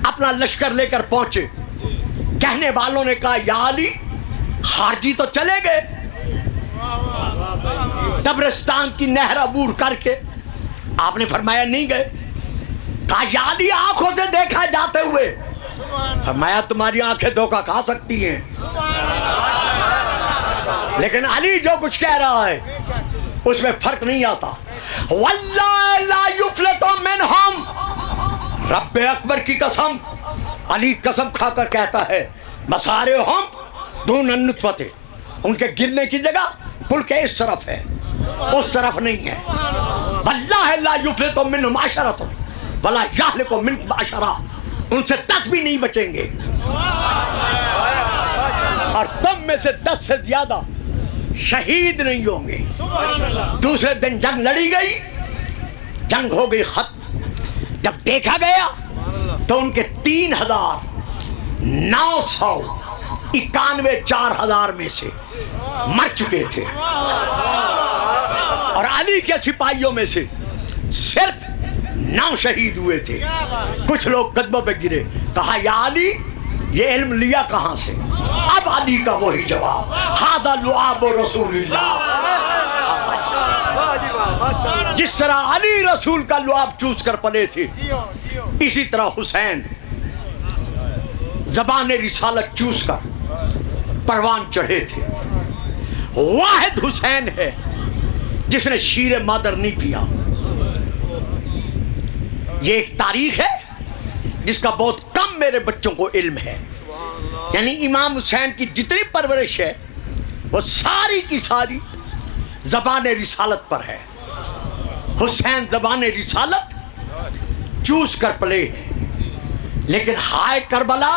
اپنا لشکر لے کر پہنچے, کہنے والوں نے کہا یا علی خارجی تو چلے گئے. تبرستان کی نہر عبور کر کے آپ نے فرمایا نہیں گئے. کہا یا علی آنکھوں سے دیکھا جاتے ہوئے. فرمایا تمہاری آنکھیں دھوکہ کھا سکتی ہیں, لیکن علی جو کچھ کہہ رہا ہے اس میں فرق نہیں آتا. واللہ لا یفلت منہم, رب اکبر کی قسم, علی قسم کھا کر کہتا ہے مسارہم دون النطفہ, ان کے گرنے کی جگہ پل کے اس طرف ہے اس طرف نہیں ہے. واللہ لا یفلت منہم عشرۃ ولا یہلک منہم عشرہ, ان سے 10 بھی نہیں بچیں گے اور تم میں سے 10 سے زیادہ شہید نہیں ہوں گے. دوسرے دن جنگ لڑی گئی, جنگ ہو گئی ختم. جب دیکھا گیا تو ان کے 3,991 4,000 میں سے مر چکے تھے, اور علی کے سپاہیوں میں سے صرف 9 شہید ہوئے تھے. کچھ لوگ قدموں پہ گرے. کہا یا علی یہ علم لیا کہاں سے؟ اب علی کا وہی جواب, ھذا لعاب رسول اللہ. جس طرح علی رسول کا لعاب چوس کر پلے تھے, اسی طرح حسین زبان رسالت چوس کر پروان چڑھے تھے. واحد حسین ہے جس نے شیر مادر نہیں پیا. یہ ایک تاریخ ہے جس کا بہت کم میرے بچوں کو علم ہے. یعنی امام حسین کی جتنی پرورش ہے وہ ساری کی ساری زبان رسالت پر ہے. حسین زبان رسالت چوس کر پلے ہیں. لیکن ہائے کربلا,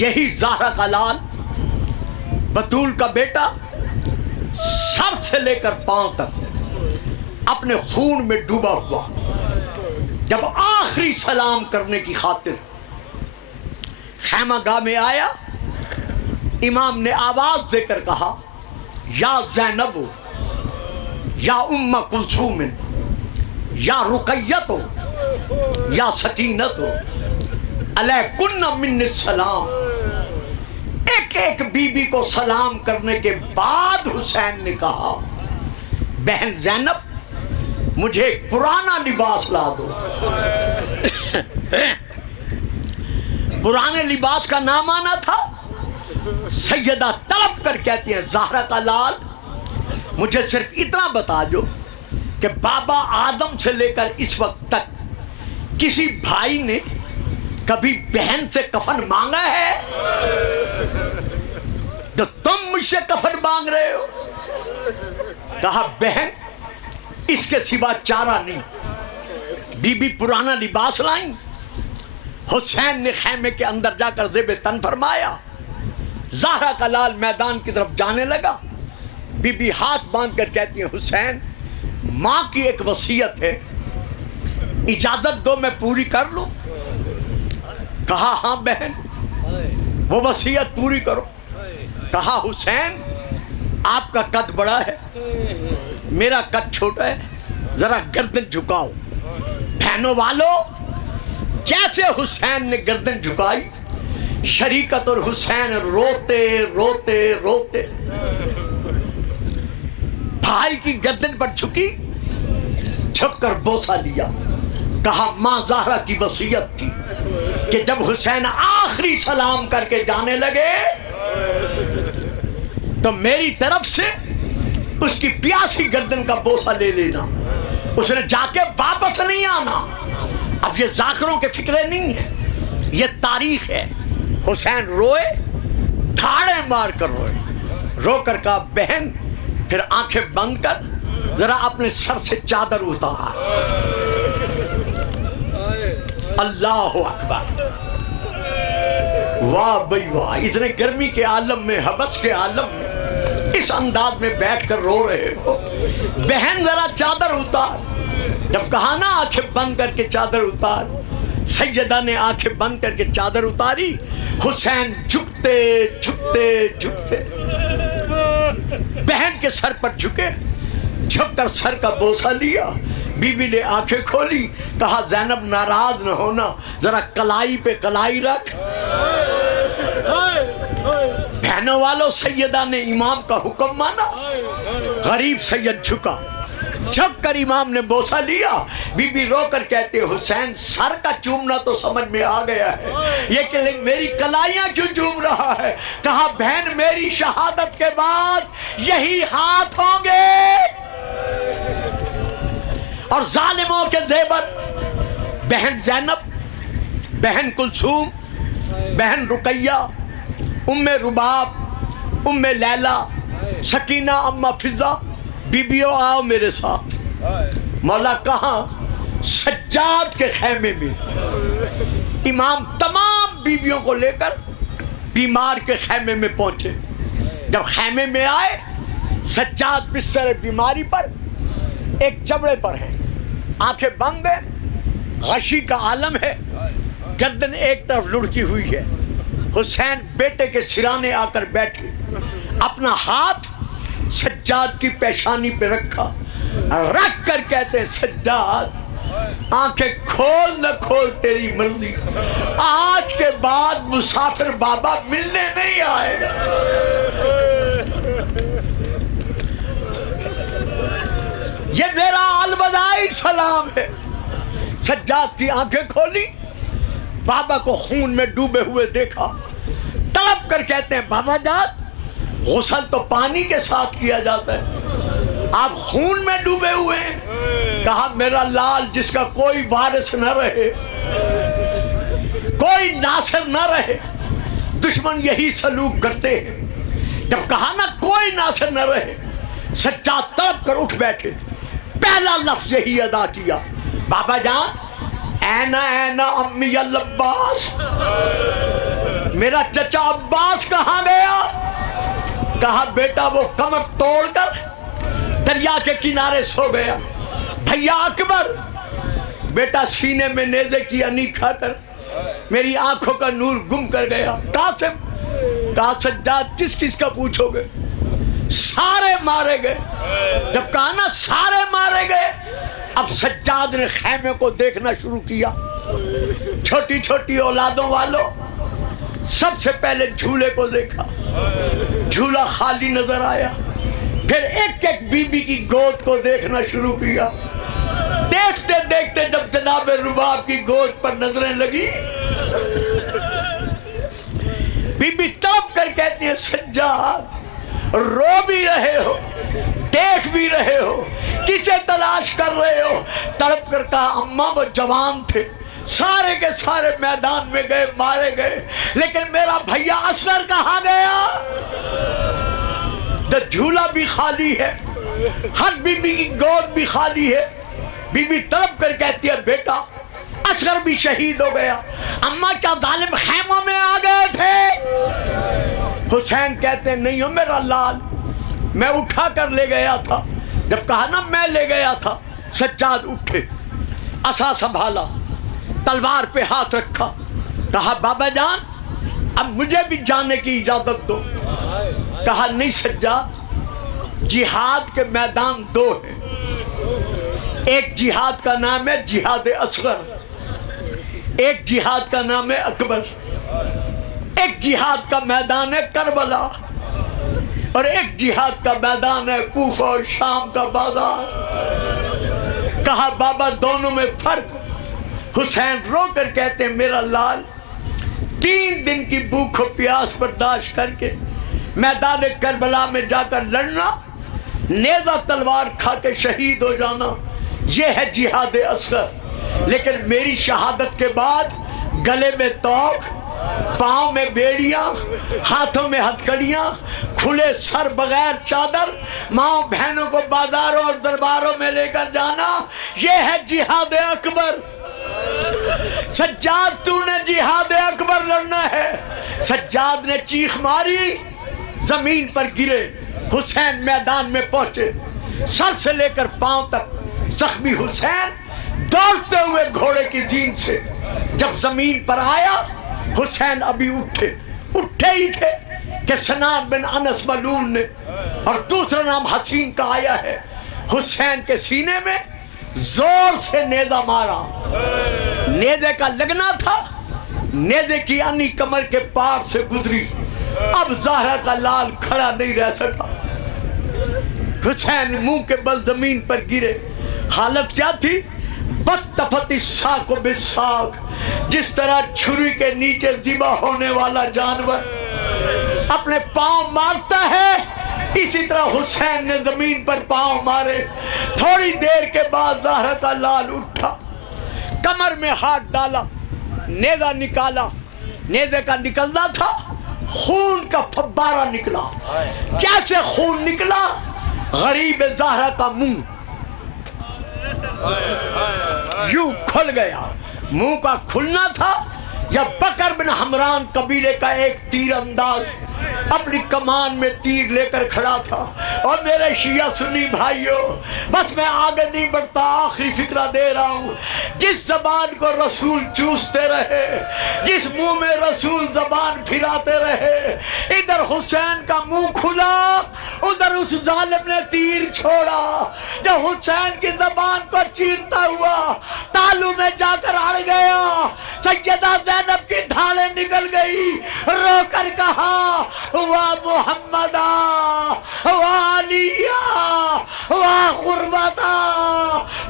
یہی زہرا کا لال بطول کا بیٹا سر سے لے کر پاؤں تک اپنے خون میں ڈوبا ہوا, جب آخری سلام کرنے کی خاطر خیمہ گاہ میں آیا, امام نے آواز دے کر کہا یا زینب, یا ام کلثوم, یا رقیت, یا سکینت, علیکن من السلام. ایک ایک بی بی کو سلام کرنے کے بعد حسین نے کہا بہن زینب مجھے ایک پرانا لباس لا دو. پرانے لباس کا نام آنا تھا. سیدہ طلب کر کہتی ہیں زہرا کا لال مجھے صرف اتنا بتا دو کہ بابا آدم سے لے کر اس وقت تک کسی بھائی نے کبھی بہن سے کفن مانگا ہے تو تم مجھ سے کفن مانگ رہے ہو؟ کہا بہن اس کے سوا چارہ نہیں. بی بی پرانا لباس لائیں. حسین نے خیمے کے اندر جا کر زیب تن فرمایا. زہرا کا لال میدان کی طرف جانے لگا. بی بی ہاتھ باندھ کر کہتی ہیں حسین ماں کی ایک وصیت ہے, اجازت دو میں پوری کر لوں. کہا ہاں بہن وہ وصیت پوری کرو. کہا حسین آپ کا قد بڑا ہے, میرا قد چھوٹا ہے, ذرا گردن جھکاؤ. بہنوں والو جیسے حسین نے گردن جھکائی, شریکت اور حسین روتے روتے روتے بھائی کی گردن پر جھکی, جھک کر بوسہ لیا. کہا ماں زہرا کی وصیت تھی کہ جب حسین آخری سلام کر کے جانے لگے تو میری طرف سے اس کی پیاسی گردن کا بوسہ لے لینا, اس نے جا کے واپس نہیں آنا. اب یہ ذاکروں کے فکرے نہیں ہیں, یہ تاریخ ہے. حسین روئے, دھاڑے مار کر روئے, رو کر کہا بہن پھر آنکھیں بند کر ذرا اپنے سر سے چادر اتار. اللہ اکبر, واہ بھائی واہ. اتنے گرمی کے عالم میں, حبس کے عالم میں اس انداز میں بیٹھ کر رو رہے ہو. بہن ذرا چادر اتار. جب کہا نا آنکھیں بند کر کے چادر اتار, سیدہ نے آنکھیں بند کر کے چادر اتاری. حسین جھکتے جھکتے جھکتے بہن کے سر پر جھکے, جھک کر سر کا بوسہ لیا. بی بی نے آنکھیں کھولی, کہا زینب ناراض نہ ہونا, ذرا کلائی پہ کلائی رکھ. بہنوں والوں, سیدہ نے امام کا حکم مانا. غریب سید جھکا, جھک کر امام نے بوسہ لیا. بی بی رو کر کہتے حسین سر کا چومنا تو سمجھ میں آ گیا ہے, یہ کہ میری کلائیاں کیوں چوم رہا ہے؟ کہا بہن میری شہادت کے بعد یہی ہاتھ ہوں گے. اور ظالموں کے زیور, بہن زینب, بہن کلثوم, بہن رقیہ, ام رباب, ام لیلہ, سکینہ, اماں فضا, بیبیوں آؤ میرے ساتھ. مولا کہاں؟ سجاد کے خیمے میں. امام تمام بیبیوں کو لے کر بیمار کے خیمے میں پہنچے. جب خیمے میں آئے, سجاد بستر بیماری پر ایک چمڑے پر ہے, آنکھیں بند ہیں, غشی کا عالم ہے, گردن ایک طرف لڑکی ہوئی ہے. حسین بیٹے کے سرانے آ کر بیٹھے, اپنا ہاتھ سجاد کی پیشانی پہ رکھا, رکھ کر کہتے سجاد آنکھیں کھول نہ کھول تیری مرضی, آج کے بعد مسافر بابا ملنے نہیں آئے گا. یہ میرا الوداعی سلام ہے. سجاد کی آنکھیں کھولی, بابا کو خون میں ڈوبے ہوئے دیکھا, تڑپ کر کہتے ہیں بابا جان غسل تو پانی کے ساتھ کیا جاتا ہے, آپ خون میں ڈوبے ہوئے ہیں. کہا میرا لال جس کا کوئی وارث نہ رہے, کوئی ناصر نہ رہے, دشمن یہی سلوک کرتے ہیں. جب کہا نا کوئی ناصر نہ رہے, سجاد تڑپ کر اٹھ بیٹھے, پہلا لفظ یہی ادا کیا, بابا جان اینا اینا امی العباس, میرا چچا عباس کہاں گیا؟ کہا بیٹا وہ کمر توڑ کر دریا کے کنارے سو گیا. بھیا اکبر, بیٹا سینے میں نیزے کی انی کھا کر میری آنکھوں کا نور گم کر گیا. قاسم, کہا سجاد کس کس کا پوچھو گے؟ سارے مارے گئے. جب کہا نا سارے مارے گئے, اب سجاد نے خیمے کو دیکھنا شروع کیا. چھوٹی چھوٹی اولادوں والوں, سب سے پہلے جھولے کو دیکھا, جھولا خالی نظر آیا. پھر ایک ایک بی بی کی گود کو دیکھنا شروع کیا. دیکھتے دیکھتے جب جناب رباب کی گود پر نظریں لگی, بی بی تڑپ کر کہتی ہے سجاد رو بھی رہے ہو, دیکھ بھی رہے ہو, کسے تلاش کر رہے ہو؟ تڑپ کر کہا اماں وہ جوان تھے, سارے کے سارے میدان میں گئے, مارے گئے, لیکن میرا بھیا اصغر کہاں گیا؟ تو جھولا بھی خالی ہے, ہر بی بی کی گود بھی خالی ہے. بی بی تڑپ کر کہتی ہے بیٹا اصغر بھی شہید ہو گیا. اماں کیا ظالم خیموں میں آ گئے تھے؟ حسین کہتے ہیں نہیں ہو میرا لال, میں اٹھا کر لے گیا تھا. جب کہا نا میں لے گیا تھا, سجاد اٹھے, عصا سنبھالا, تلوار پہ ہاتھ رکھا, کہا بابا جان اب مجھے بھی جانے کی اجازت دو. کہا نہیں سجاد, جہاد کے میدان دو ہیں, ایک جہاد کا نام ہے جہاد اصغر, ایک جہاد کا نام ہے اکبر, ایک جہاد کا میدان ہے کربلا, اور ایک جہاد کا میدان ہے کوفہ اور شام کا بازار. کہا بابا دونوں میں فرق. حسین رو کر کہتے ہیں میرا لال 3 دن کی بھوک و پیاس برداشت کر کے میدان کربلا میں جا کر لڑنا, نیزہ تلوار کھا کے شہید ہو جانا, یہ ہے جہاد اصغر. لیکن میری شہادت کے بعد گلے میں توق, پاؤں میں بیڑیاں, ہاتھوں میں ہتھکڑیاں, کھلے سر بغیر چادر, ماں بہنوں کو بازاروں اور درباروں میں لے کر جانا, یہ ہے جہاد اکبر. سجاد تو نے جہاد اکبر لڑنا ہے. سجاد نے چیخ ماری, زمین پر گرے, حسین میدان میں پہنچے، سر سے لے کر پاؤں تک زخمی حسین دوڑتے ہوئے گھوڑے کی زین سے جب زمین پر آیا، حسین ابھی اٹھے ہی تھے کہ سنان بن انس ملعون نے، اور دوسرا نام حسین کا آیا ہے، حسین کے سینے میں زور سے نیزہ مارا۔ نیزے کا لگنا تھا، نیزے کی انی کمر کے پار سے گزری۔ اب زہرا کا لال کھڑا نہیں رہ سکا، حسین منہ کے بل زمین پر گرے۔ حالت کیا تھی؟ بطفت الساق بالساق، جس طرح چھری کے نیچے ذبح ہونے والا جانور اپنے پاؤں مارتا ہے، اسی طرح حسین نے زمین پر پاؤں مارے۔ تھوڑی دیر کے بعد زہرا کا لال اٹھا، کمر میں ہاتھ ڈالا، نیزہ نکالا، نیزے کا نکلنا تھا، خون کا فبارہ نکلا۔ کیسے خون نکلا؟ غریب زہرا کا منہ یوں کھل گیا۔ منہ کا کھلنا تھا یا بکر بن حمران قبیلے کا ایک تیر انداز اپنی کمان میں تیر لے کر کھڑا تھا۔ اور میرے شیعہ سنی بھائیوں، بس میں آگے نہیں بڑھتا، آخری فکرہ دے رہا ہوں۔ جس زبان کو رسول چوستے رہے، جس منہ میں رسول زبان پھراتے رہے، ادھر حسین کا منہ کھلا، ادھر اس ظالم نے تیر چھوڑا جو حسین کی زبان کو چیرتا ہوا تالو میں جا کر اڑ گیا۔ سیدہ زینب کی دھاڑیں نکل گئی، رو کر کہا وا محمدہ وا علیہ وا غربتہ،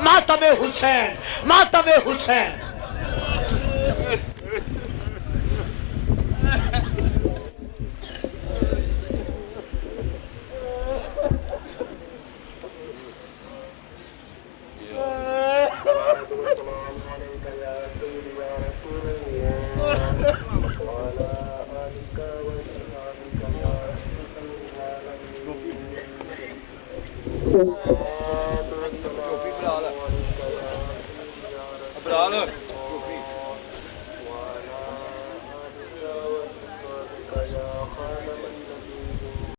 ماتم حسین، ماتم حسین۔